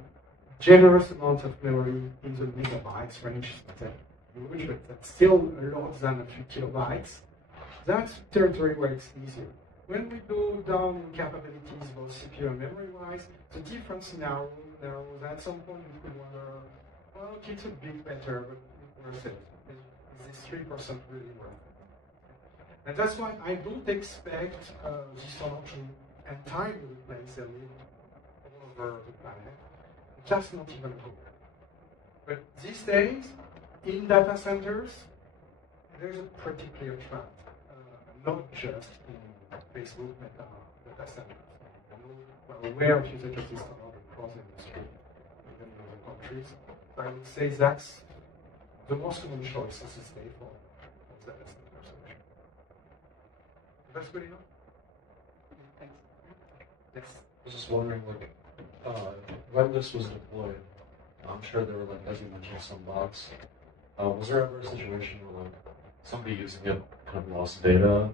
generous amount of memory in the megabytes range, huge, but that's still a lot than a few kilobytes. That's territory where it's easier. When we go down in capabilities, both CPU and memory-wise, the difference narrows. At some point, you could wonder, well, okay, it's a bit better, but worth it. Is this 3% really worth it? And that's why I don't expect this one to entirely replace the lib all over the planet. Just not even a goal. But these days, in data centers, there's a pretty clear trend, not just in Facebook data centers. We're aware of usage of this standard across the industry, even in other countries. I would say that's the most common choice as a state for data center solution. That's good enough? Thanks. Yes. I was just wondering, like, when this was deployed, I'm sure there were, like, as you mentioned, some bugs. Was there ever a situation where, like, somebody using it kind of lost data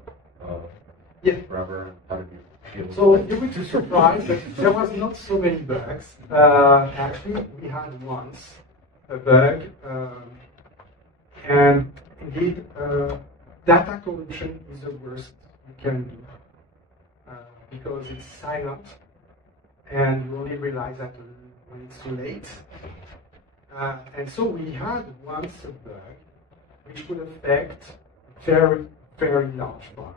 forever? And how did you feel? So you would be surprised that there was not so many bugs. Actually, we had once a bug, and indeed, data corruption is the worst you can do because it's silent, and you only realize that when it's too late. And so we had once a bug which would affect very, very large file,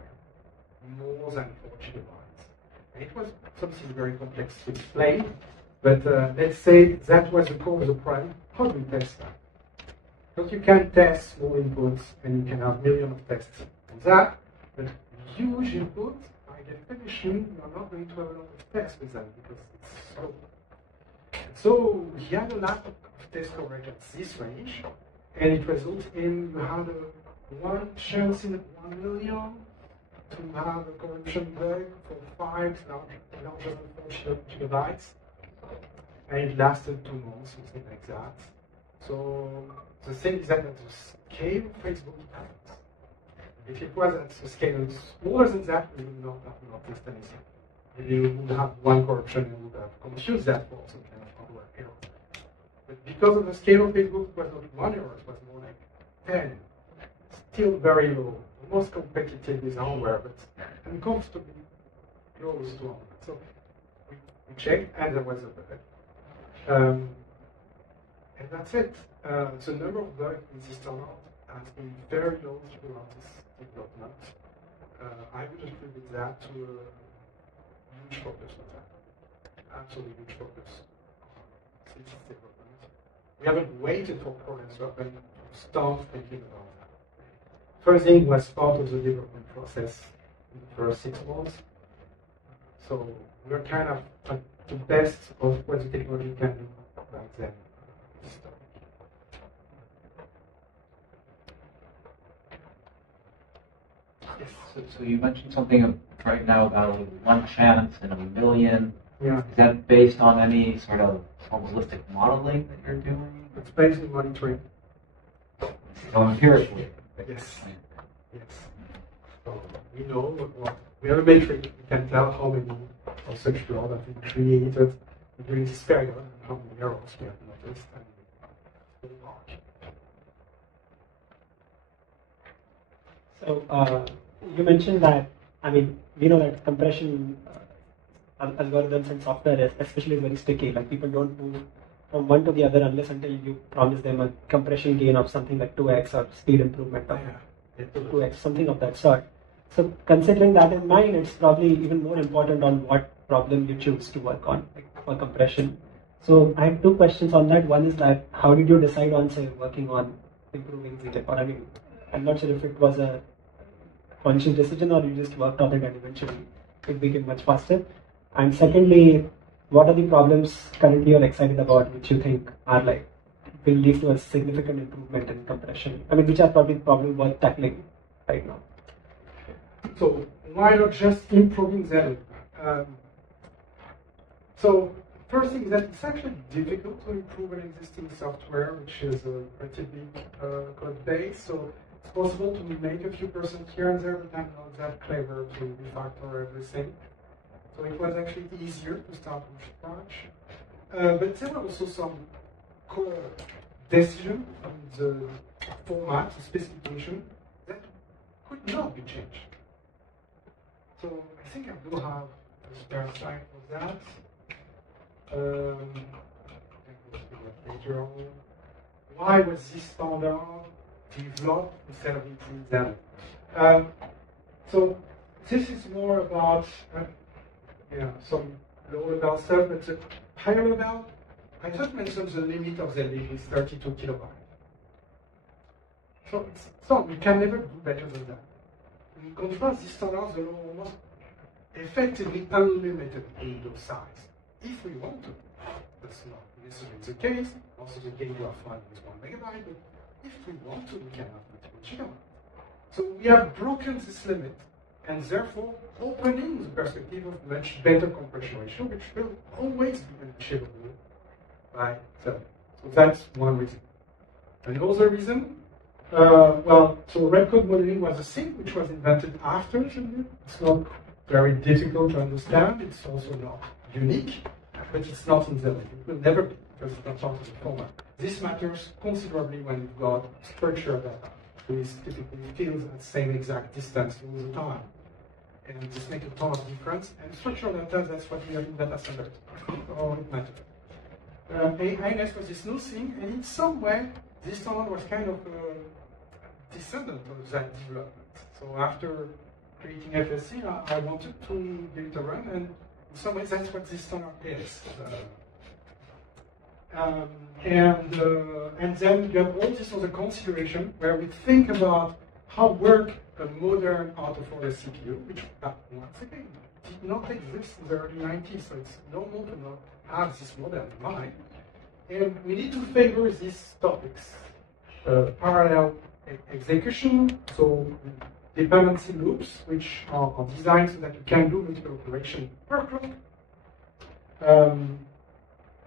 more than 4 gigabytes. And it was something very complex to explain, but let's say that was the core of the problem. How do we test that? Because you can test small inputs and you can have millions of tests on that, but huge inputs, by definition, you're not going to have a lot of tests with them because it's slow. So he had a lot of test coverage at this range, and it results in you had one chance in 1 million to have a corruption bug for 5 larger than 4 gigabytes, and it lasted 2 months, something like that. So the thing is that at the scale of Facebook, it happens. If it was at the scale smaller than that, we would not have noticed anything. Maybe we would have one corruption and would have confused that for some kind of hardware error. But because of the scale of Facebook, it was not 1 error, it was more like 10. Still very low, almost competitive with hardware, but uncomfortably close to hardware. So we checked, and there was a bug. And that's it. The number of bugs in this standard has been very low throughout this development. I would attribute that to a huge focus on that. Absolutely huge focus since its development. We haven't waited for problems to happen to start thinking about that. First thing was part of the development process in the first 6 months. So we're kind of at the best of what the technology can do back then. Yes. So you mentioned something right now about one chance in a million. Yeah. Is that based on any sort of probabilistic modeling that you're doing? It's based on monitoring. So empirically. Yes. Yes. So we know we have a metric. We can tell how many of such law that we created during this period and how many errors we have noticed. So you mentioned that, I mean, we know that compression algorithms and software especially is very sticky. Like people don't move from one to the other unless until you promise them a compression gain of something like 2x or speed improvement of 2x, something of that sort. So considering that in mind, it's probably even more important on what problem you choose to work on, like for compression. So I have two questions on that. One is that how did you decide on, say, working on improving ZLib? Or I mean, I'm not sure if it was a conscious decision or you just worked on it and eventually it became much faster. And secondly, what are the problems currently you're excited about which you think are like will lead to a significant improvement in compression? I mean, which are probably problems worth tackling right now? So why not just improving them? So first thing is that it's actually difficult to improve an existing software, which is a pretty big code base. So it's possible to make a few percent here and there, but I'm not that clever to refactor everything. So it was actually easier to start from scratch. But there were also some core decisions on the format, the specification, that could not be changed. So I think I do have a spare slide for that. Later on. Why was this standard developed instead of improving them? So this is more about some lower level stuff, but the higher level, I just mentioned the limit of the lib is 32 kilobytes. So we can never do better than that. In contrast, these standards allow almost effectively unlimited window size. If we want to, that's not necessarily the case. Also, the case you are fine with 1 megabyte, but if we want to, we can have multiple gigabytes. So we have broken this limit, and therefore opening the perspective of much better compression ratio, which will always be achievable by 7. So that's one reason. Another reason, so red code modeling was a thing which was invented after ZLib. It's not very difficult to understand. It's also not unique, but it's not in ZLib. It will never be because it's not part of the format. This matters considerably when you've got structured data, which typically fields at the same exact distance all the time. And this makes a ton of difference. And structured data, that's what we have in data centers. So it matters. INS was this new thing, and in some way, this standard was kind of a descendant of that development. So after creating FSC, I wanted to give it a run, and in some ways, that's what this standard is. And then you have all this other consideration where we think about how work a modern out-of-order CPU, which once again did not exist in the early 90s, so it's normal to not have this model in mind. And we need to favor these topics. Parallel execution, so dependency loops, which are designed so that you can do multiple operations per clock.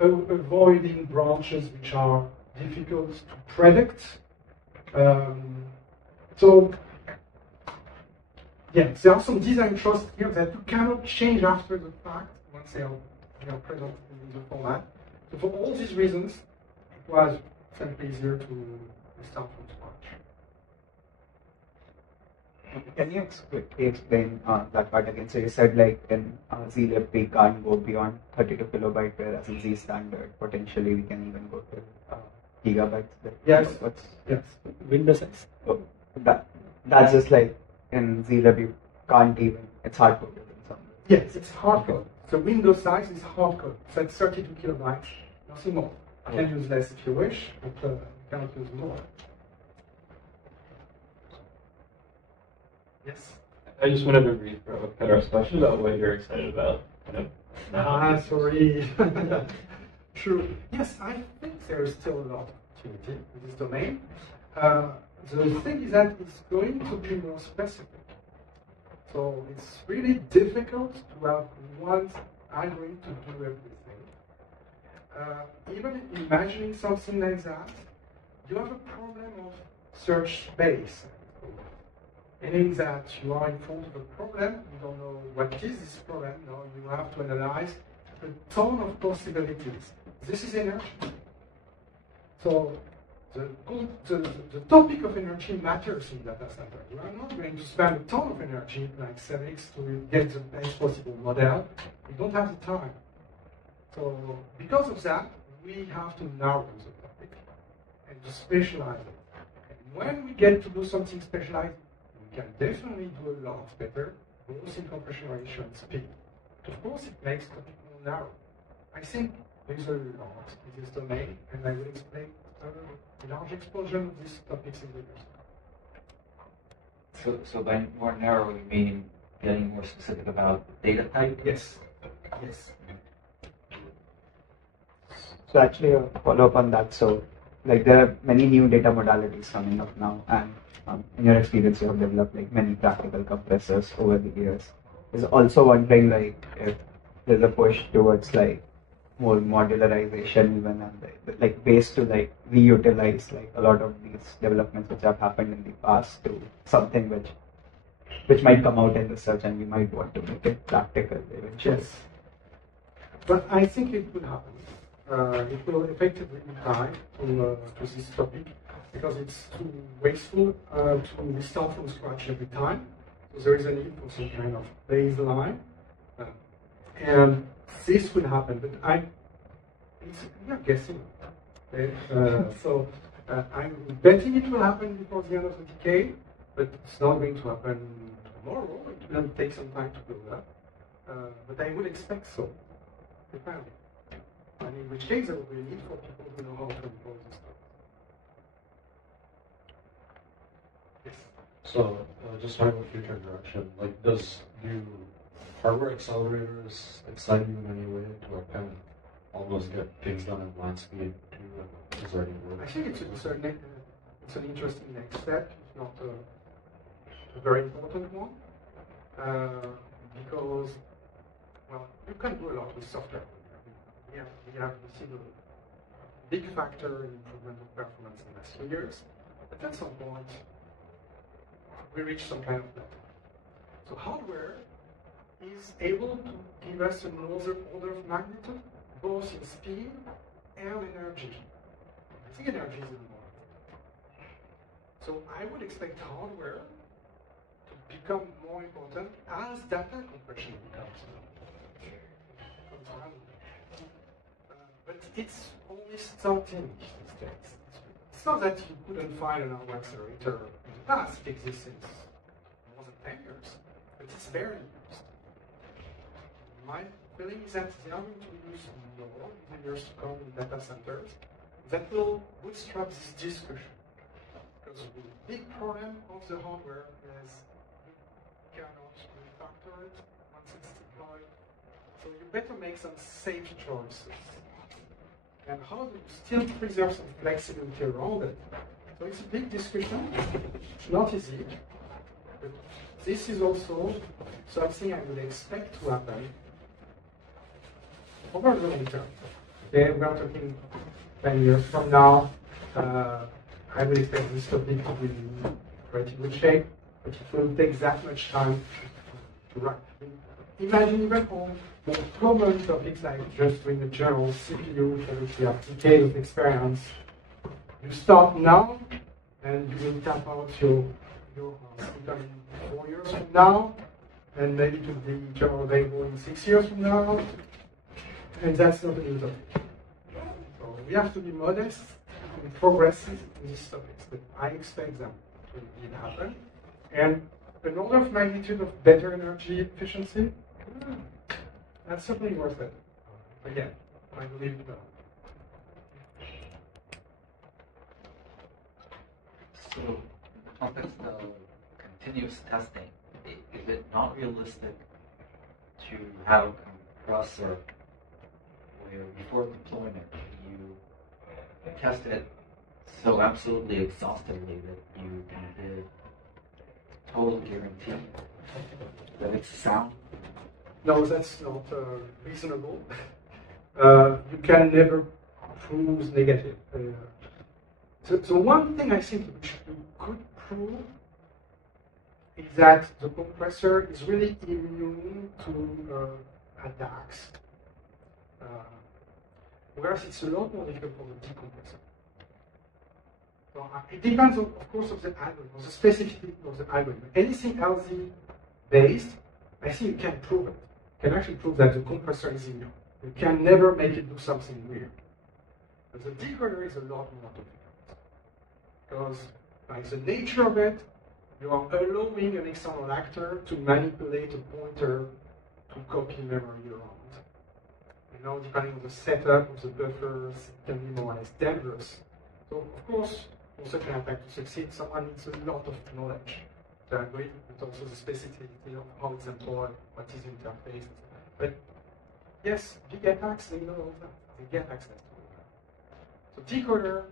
Avoiding branches which are difficult to predict. There are some design choices here that you cannot change after the fact once they are present in the format. So for all these reasons, it was simply easier to start from scratch. Can you explain that part again? So you said like in ZLib we can't go beyond 32 kilobyte, whereas in Z standard potentially we can even go to gigabytes. Yes. Yes. Window size. So that's just like in ZLib you can't even. It's hard coded in some way. Yes, it's hard code. So window size is hard code. So it's 32 kilobytes, nothing more. You can use less if you wish, but you cannot use more. Yes. I just wanted to rephrase Peter's question about what you're excited about. Sorry. True. Yes, I think there is still a lot of opportunity in this domain. The thing is that it's going to be more specific. So it's really difficult to have one algorithm to do everything. Even imagining something like that, you have a problem of search space. Meaning that you are in front of a problem, you don't know what is this problem, now you have to analyze a ton of possibilities. This is energy. So the topic of energy matters in data center. You are not going to spend a ton of energy like Celix to get the best possible model. You don't have the time. So because of that, we have to narrow the topic and to specialize it. And when we get to do something specialized, we can definitely do a lot better, both in compression ratio and speed. Of course, it makes the topic more narrow. I think there is a lot in this domain, and I will explain a large explosion of these topics in the years. So by more narrow, you mean getting more specific about data type? Yes. Yes. So actually, a follow-up on that. So, like, there are many new data modalities coming up now, and in your experience, you have developed like many practical compressors over the years. Is also wondering like if there's a push towards like more modularization even, and like ways to like reutilize like a lot of these developments which have happened in the past to something which might come out in research, and we might want to make it practical eventually. Yes. But I think it will happen. It will effectively be time to this topic because it's too wasteful to restart from scratch every time. So there is a need for some kind of baseline. And this will happen, but we are guessing. Okay? So I'm betting it will happen before the end of the decade, but it's not going to happen tomorrow. It will take some time to build up. But I would expect so. Definitely. And in which case there will be a need for people who know how to impose this stuff. Yes. So, just talking about future direction, like, do hardware accelerators excite you in any way to like kind of almost get things done at line speed to designing work? I think it's an interesting next step. It's not a very important one because, well, you can do a lot with software. We have seen a big factor in improvement of performance in the last few years, but at some point we reach some kind of plateau. So hardware is able to give us another order of magnitude, both in speed and energy. I think energy is more. So I would expect hardware to become more important as data compression becomes. But it's only starting these days. It's not that you couldn't find an hardware accelerator in the past. It exists since more than 10 years, but it's barely used. My feeling is that they are going to use more in the years to come in data centers that will bootstrap this discussion. Because the big problem of the hardware is you cannot refactor it once it's deployed. So you better make some safe choices. And how do you still preserve some flexibility around it? So it's a big discussion. It's not easy. But this is also something I would expect to happen over the long term. Okay, we are talking 10 years from now. I would expect this topic to be in pretty good shape, but it will take that much time to run. Imagine even on more common topics like just doing a general CPU for which you have decades of experience. You start now, and you will tap out your income in 4 years from now, and maybe it will be general available in 6 years from now, and that's not a new topic. So we have to be modest and progressive in these topics, but I expect them to indeed happen. And an order of magnitude of better energy efficiency, that's certainly worth it. Again, I believe it will. So, in the context of continuous testing, is it not realistic to have a compressor where before deployment you test it so absolutely exhaustively that you can give total guarantee that it's sound? No, that's not reasonable. You can never prove negative. So one thing I think which you could prove is that the compressor is really immune to attacks. Whereas it's a lot more difficult for the decompressor. So it depends, of course, of the algorithm, of the specificity of the algorithm. Anything LZ based, I think you can prove it. You can actually prove that the compressor is immune. You can never make it do something weird. But the decoder is a lot more difficult. Because by the nature of it, you are allowing an external actor to manipulate a pointer to copy memory around. You know, depending on the setup of the buffers, it can be more or less dangerous. So, of course, for such an attack to succeed, someone needs a lot of knowledge. The algorithm, but also the specificity of how it's employed, what is the interface. But yes, big attacks, they know all that. They get access to all that. So decoder,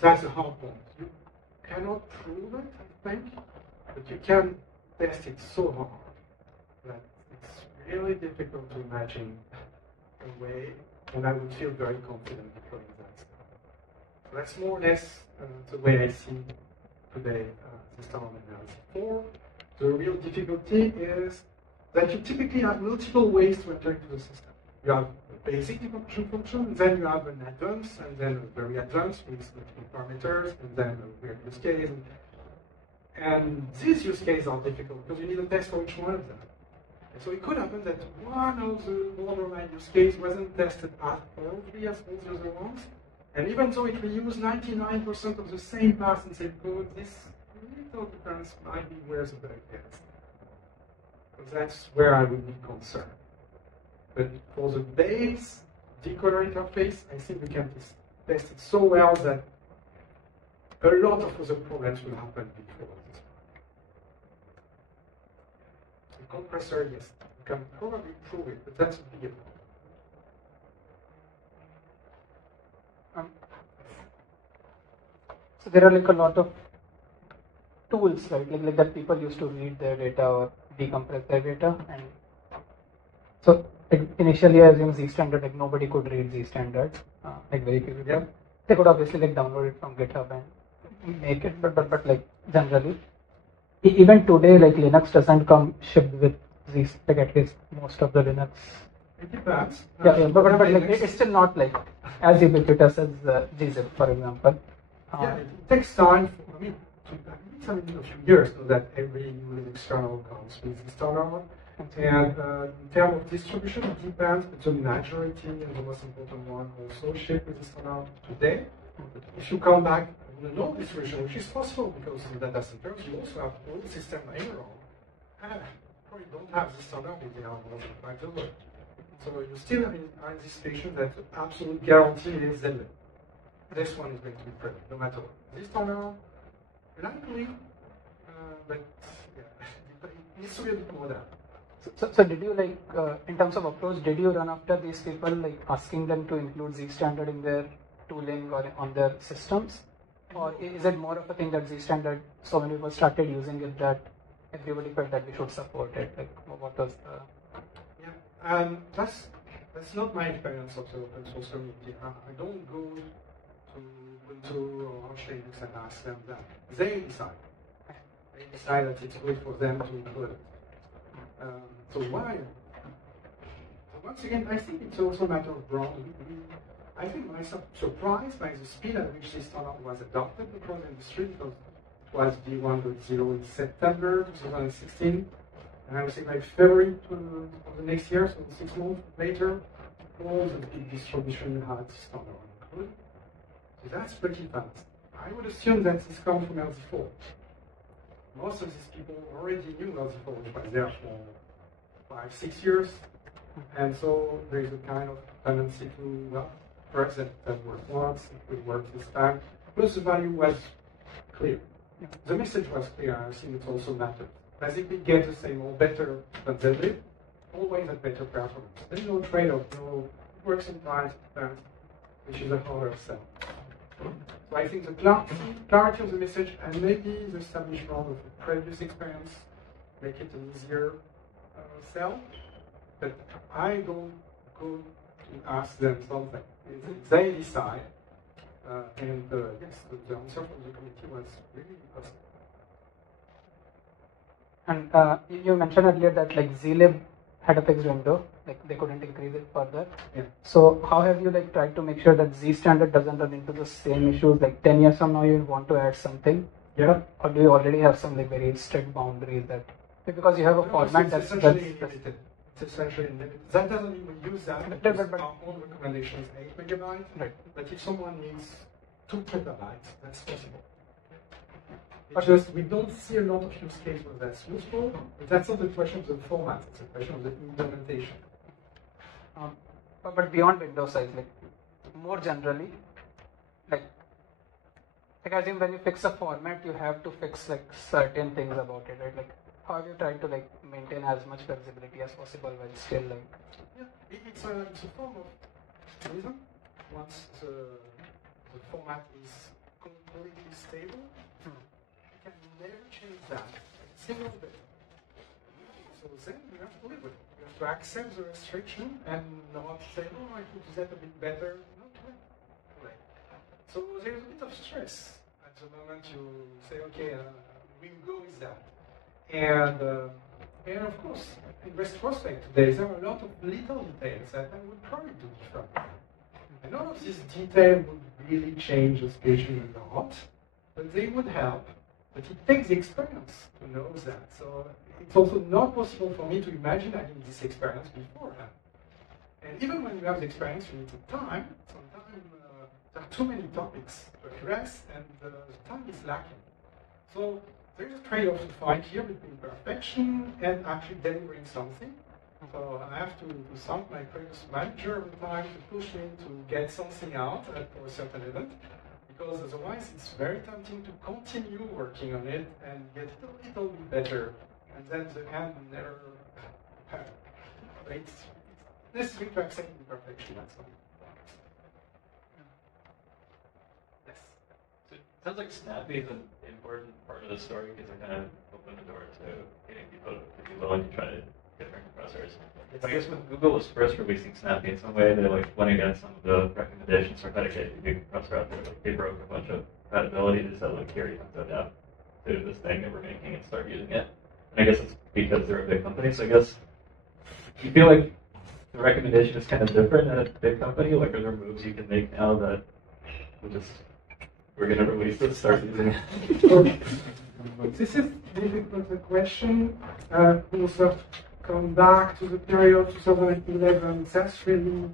that's the hard point. You cannot prove it, I think, but you can test it so hard that it's really difficult to imagine a way, and I would feel very confident deploying that stuff. So that's more or less the way I see today the standard analysis. For the real difficulty is that you typically have multiple ways to enter into the system. You have a basic decompression function, then you have an advanced, and then a very advanced with multiple parameters, and then a weird use case. And these use cases are difficult because you need a test for each one of them. And so it could happen that one of the borderline use case wasn't tested as thoroughly as all the other ones. And even though it reused 99% of the same path and same code, this little difference might be where the bug is. Because that's where I would be concerned. But for the base decoder interface, I think we can test it so well that a lot of other problems will happen before this. The compressor, yes, you can probably prove it, but that's a bigger problem. So there are like a lot of tools, right? Like that people used to read their data or decompress their data, and so like initially I assume Z standard, like nobody could read Z standard, like very few people. Yeah. They could obviously like download it from GitHub and make it, but like generally, even today, like Linux doesn't come shipped with Z, like at least most of the Linux. It depends. Yeah, but like it's still not like as ubiquitous as gzip, for example. Yeah, it takes time. I mean, it's a few years so that every new Linux kernel comes with this kernel. And in terms of distribution, it depends, but the majority and the most important one also ship with this kernel today. But if you come back with no distribution, which is possible because in data centers you also have all the system layer on, probably don't have this kernel if they are more than 5 over. So you still are in this situation that the absolute guarantee is that this one is going to be present, no matter what. This kernel, likely, but yeah, it needs to be a bit more than. So did you like, in terms of approach, did you run after these people, like asking them to include Z standard in their tooling or on their systems? Or is it more of a thing that Z standard, so many people started using it that everybody felt that we should support it? Like, what was the... Yeah, that's not my experience of the open source community. I don't go to Ubuntu or Linux and ask them that. They decide. They decide that it's good for them to include it. So why? So once again, I think it's also a matter of brand. I think myself surprised by the speed at which this standard was adopted across the industry, because it was V1.0 in September 2016, and I would say by February of the next year, so 6 months later, all the big distribution had this standard included. So that's pretty fast. I would assume that this comes from LZ4. Most of these people already knew LZ4, which was there for 5-6 years, and so there is a kind of tendency to, well, perhaps that worked once, it will work this time. Plus the value was clear. The message was clear, I think it also mattered. Basically get the same or better than they did, always at better performance. There's no trade-off, no works in price, which is a harder sell. So I think the clarity of the message and maybe the establishment of a previous experience make it an easier cell, but I don't go to ask them something. They decide, and yes, the answer from the committee was really awesome. And you mentioned earlier that like zlib had a fixed window, like they couldn't increase it further. Yeah. So how have you like tried to make sure that Z standard doesn't run into the same issues? Like 10 years from now, you want to add something, Yeah. or do you already have some like very strict boundaries that because you have a format that's essentially limited. It's essentially limited. That doesn't even use that. But our own recommendation is 8 megabytes. Right. But if someone needs 2 petabytes, that's possible. It's just we don't see a lot of use cases where that's useful. But that's not the question of the format; it's a question of the implementation. But beyond window size, like more generally, like I assume when you fix a format, you have to fix like certain things about it, right? Like how have you tried to like maintain as much flexibility as possible while still like? Yeah, it's a form of reason. Once the format is completely stable, you can never change that single bit. So then you have to live with it. You have to accept the restriction and not say, oh, I could do that a bit better. Not right. So there's a bit of stress at the moment you say, okay, we will go with that. And of course, in retrospect today, there are a lot of little details that I would probably do different. And none of these details would really change the species a lot, but they would help. But it takes the experience to know that. So it's also not possible for me to imagine having this experience beforehand. And even when you have the experience, you need the time. Sometimes there are too many topics to address, and the time is lacking. So there's a trade-off to find here between perfection and actually delivering something. So I have to thank my previous manager every time to push me to get something out for a certain event, because otherwise it's very tempting to continue working on it and get a little bit better, and then the end never happens. It's necessary to accept imperfection. That's all. Yes. So it sounds like Snappy is an important part of the story because it kind of opened the door to getting people to be willing to try different compressors. But I guess when Google was first releasing Snappy, in some way they like went against some of the recommendations for how to get a new compressor out there. Like they broke a bunch of compatibility. They said like here you can go down to this thing that we're making and start using it. And I guess it's because they're a big company. So I guess you feel like the recommendation is kind of different at a big company. Like are there moves you can make now that we're going to release this, start using it? This is difficult a question. Also come back to the period 2011. That's really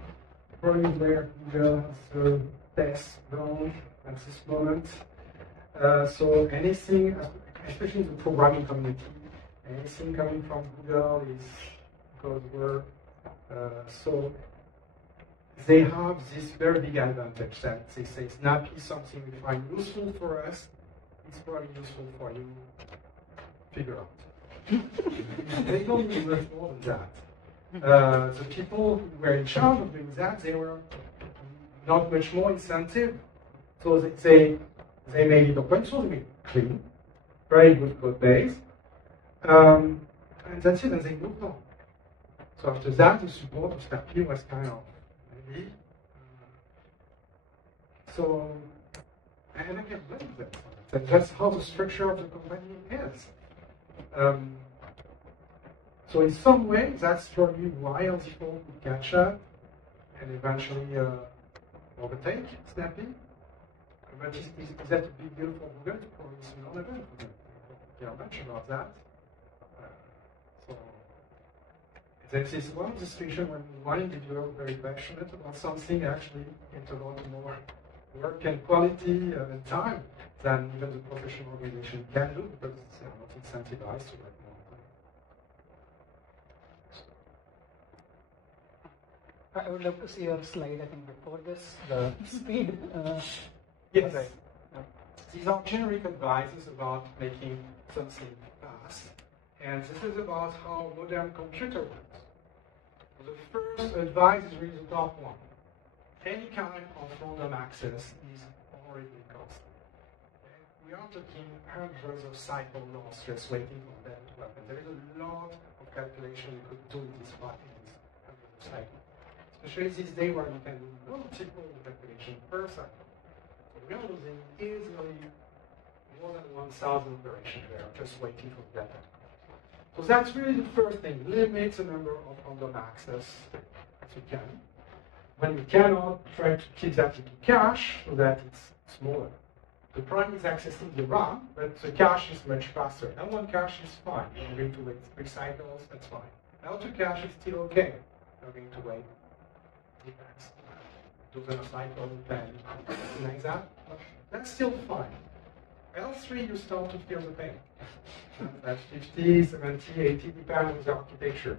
probably where Google has the best ground at this moment. So anything, especially in the programming community, anything coming from Google is because we're so they have this very big advantage that they say Snappy is something we find useful for us. It's probably useful for you. Figure out. They don't do much more than that. The people who were in charge of doing that, they were not much more incentive. So they made it open source, they made it clean, very good code base, and that's it. And they moved on. So after that, the support of Snappy was kind of maybe. So, and I can blame them. And that's how the structure of the company is. So in some way, that's probably why L10 would catch up and eventually overtake Snappy. But is that a big deal for Google? Probably it's not a big deal. There are much about that. So this is one of the situations when one individual is very passionate about something, actually it's a lot more work and quality and time than even the professional organization can do because they are not incentivized to work more. I would love to see your slide, I think, before this, the speed. Yes. Right. These are generic advices about making something fast. And this is about how modern computer works. The first advice is really the top one. Any kind of random access is horribly costly. we are talking hundreds of cycles just waiting for them to happen. There is a lot of calculation you could do in this hundreds of cycles. Especially these days where you can do multiple calculations per cycle. So we are losing easily more than 1,000 operations there just waiting for data. So that's really the first thing, limit the number of random access as you can. When you cannot, try to keep that into cache so that it's smaller. The prime is accessing the RAM, but the cache is much faster. L1 cache is fine. You're going to wait 3 cycles, that's fine. L2 cache is still okay. You're going to wait, depends, dozen cycles, 10, something like that. That's still fine. L3, you start to feel the pain. That's 50, 70, 80, depending on the architecture.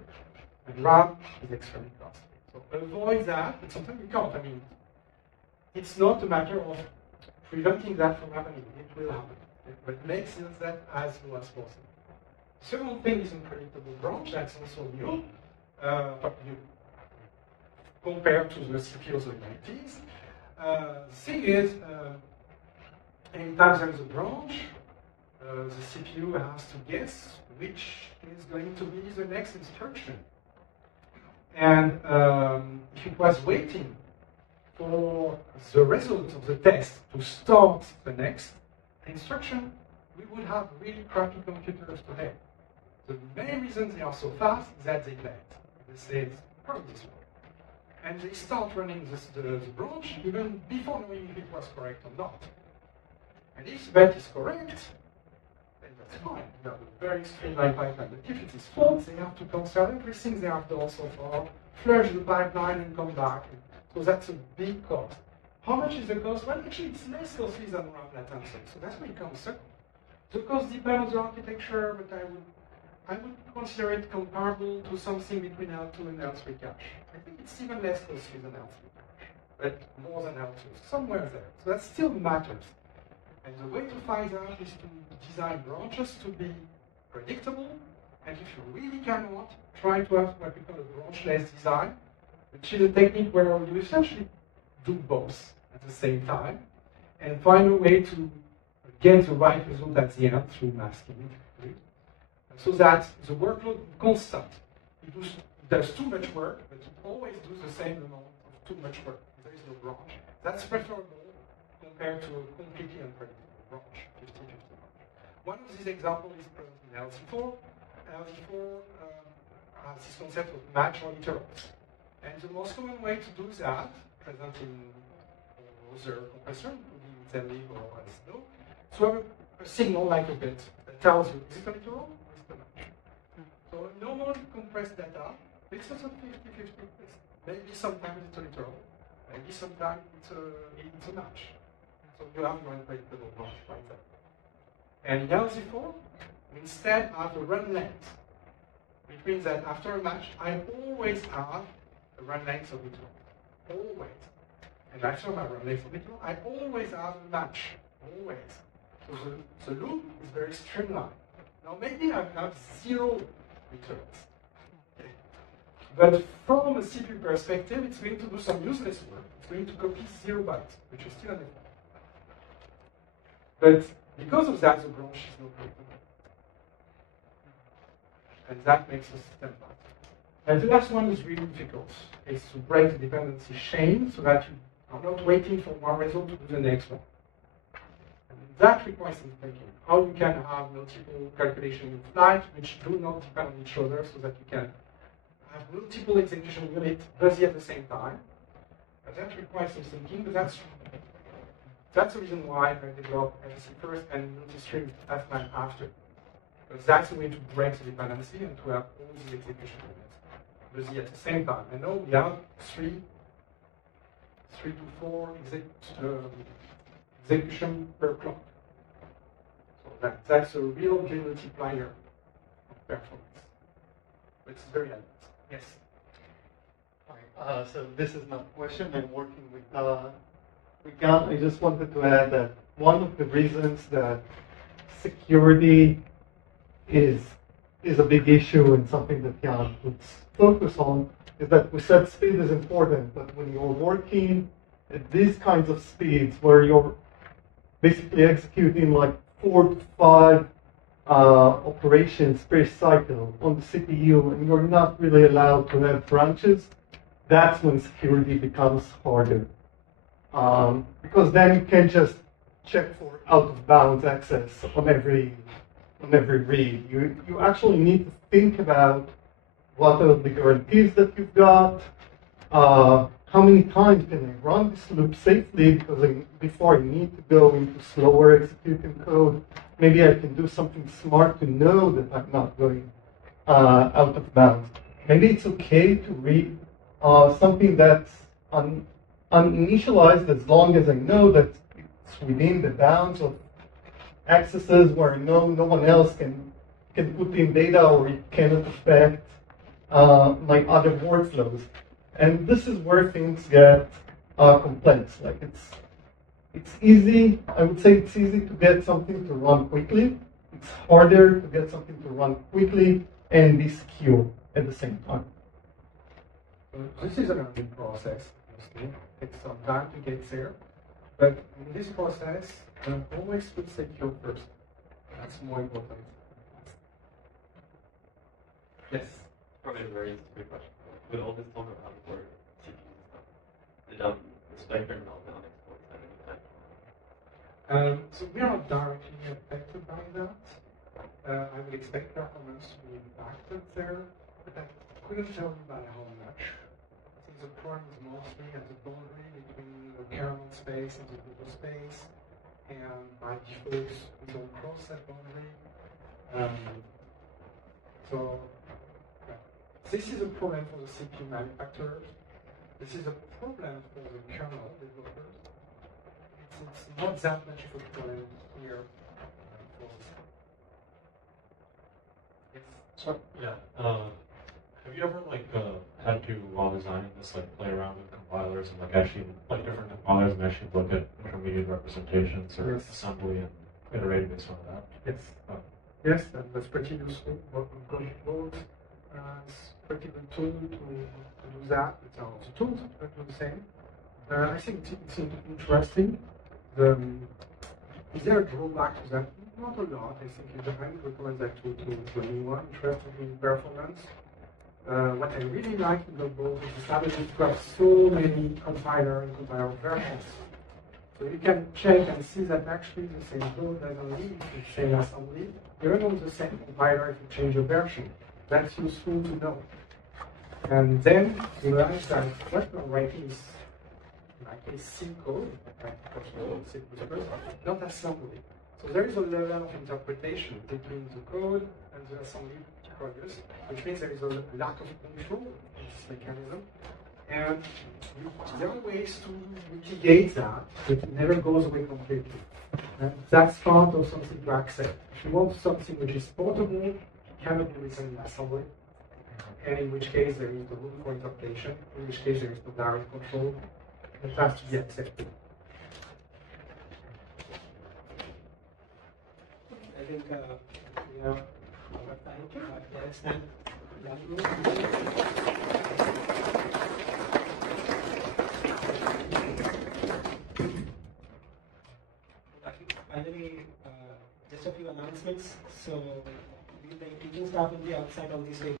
And RAM is extremely costly. So avoid that, but sometimes you can't. I mean, it's not a matter of preventing that from happening. It will happen. But make that as low as possible. Second thing is unpredictable branch. That's also new. Compared to the CPUs of the 90s. The thing is, anytime there is a branch, the CPU has to guess which is going to be the next instruction. And if it was waiting for the result of the test to start the next instruction, we would have really crappy computers today. The main reason they are so fast is that they bet. They say, run this one. And they start running the branch even before knowing if it was correct or not. And if the bet is correct, then that's fine. You have a very streamlined pipeline. But if it is false, they have to cancel everything they have done so far, flush the pipeline and come back. So that's a big cost. How much is the cost? Well, actually, it's less costly than RAM latency. So that's where it comes second. The cost depends on the architecture, but I would consider it comparable to something between L2 and L3 cache. I think it's even less costly than L3 cache, but more than L2, somewhere there. So that still matters. And the way to find out is to design branches to be predictable, and if you really cannot, try to have what we call a branchless design, which is a technique where you essentially do both at the same time, and find a way to get the right result at the end through masking, so that the workload is constant. It does too much work, but it always does the same amount of too much work. There is no branch. That's preferable compared to a completely unpredictable branch, 50-50 branch. One of these examples is present in L10. L10 has this concept of match or literals. And the most common way to do that, present in other compressor, including Intel or SNO, to have a signal like a bit that tells you, is it a literal or is it a match? So normally compressed data, it's also 50-50. Maybe sometimes it's a literal, maybe sometimes it's a match. So you have your unpredictable branch like that. And in L04, instead have a run length, which means that after a match, I always have a run length of literal. Always. And after my run length of literal, I always have a match. Always. So the loop is very streamlined. Now maybe I have 0 literals. Okay. But from a CPU perspective, it's going to do some useless work. It's going to copy 0 bytes, which is still an error. But because of that, the branch is not predictable. And that makes the system bad. And the last one is really difficult. It's to break the dependency chain so that you are not waiting for one result to do the next one. And that requires some thinking. How you can have multiple calculations in flight which do not depend on each other so that you can have multiple execution units busy at the same time. And that requires some thinking, but that's the reason why I developed MSC first and multi-stream Fman after. Because that's the way to break the dependency and to have all the execution units busy at the same time. And now we have 3 to 4 execution per clock. So that's a real multiplier of performance. But it's very advanced. Yes? Hi. So this is not a question. I'm working with Yann. I just wanted to add that one of the reasons that security is a big issue and something that Yann puts focus on is that we said speed is important, but when you're working at these kinds of speeds where you're basically executing like 4 to 5 operations per cycle on the CPU, and you're not really allowed to have branches, that's when security becomes harder. Because then you can't just check for out-of-bounds access on every read. You actually need to think about what are the guarantees that you've got, how many times can I run this loop safely, because before I need to go into slower executing code, maybe I can do something smart to know that I'm not going out of bounds. Maybe it's okay to read something that's uninitialized as long as I know that it's within the bounds of accesses where no one else can put in data, or it cannot affect my other workflows. And this is where things get complex. Like it's easy, I would say it's easy to get something to run quickly. It's harder to get something to run quickly and be secure at the same time. This is a learning process, obviously. It's some time to get there. But in this process, always put secure first. That's more important. Yes? Probably a very stupid question. With all this talk about for CPUs and stuff, did the Spectre meltdown exploit that any time? So we are not directly affected by that. I would expect performance to be impacted there, but I couldn't tell you by how much. I think the problem is mostly at the boundary between the kernel space and the Google space, and by default, we don't cross that boundary. This is a problem for the CPU manufacturers. This is a problem for the kernel developers. It's not that much of a problem here for the Yes. So yeah, have you ever had to, while designing this, play around with compilers and actually different compilers and actually look at intermediate representations or assembly and iterating based on that? Yes. Yes, that's pretty useful. Going forward, it's pretty good tool to do that. It's also tools that do the same. I think it's interesting. Is there a drawback to that? Not a lot. I think I would recommend that to anyone interested in performance. What I really like about both is the ability to have so many compiler and compiler versions. So you can check and see that actually the same code doesn't lead to the same assembly, even on the same compiler if you change your version. That's useful to know. And then you realize that what we're writing is like a C code, not assembly. So there is a level of interpretation between the code and the assembly produced, which means there is a lack of control in this mechanism. And there are ways to mitigate that, but it never goes away completely. And that's part of something to accept. If you want something which is portable, it cannot be written in assembly. And in which case there is the room for interpretation, in which case there is no direct control. It has to be accepted. I think we have time to stand. Finally, just a few announcements. So, the teaching staff will be outside on this day.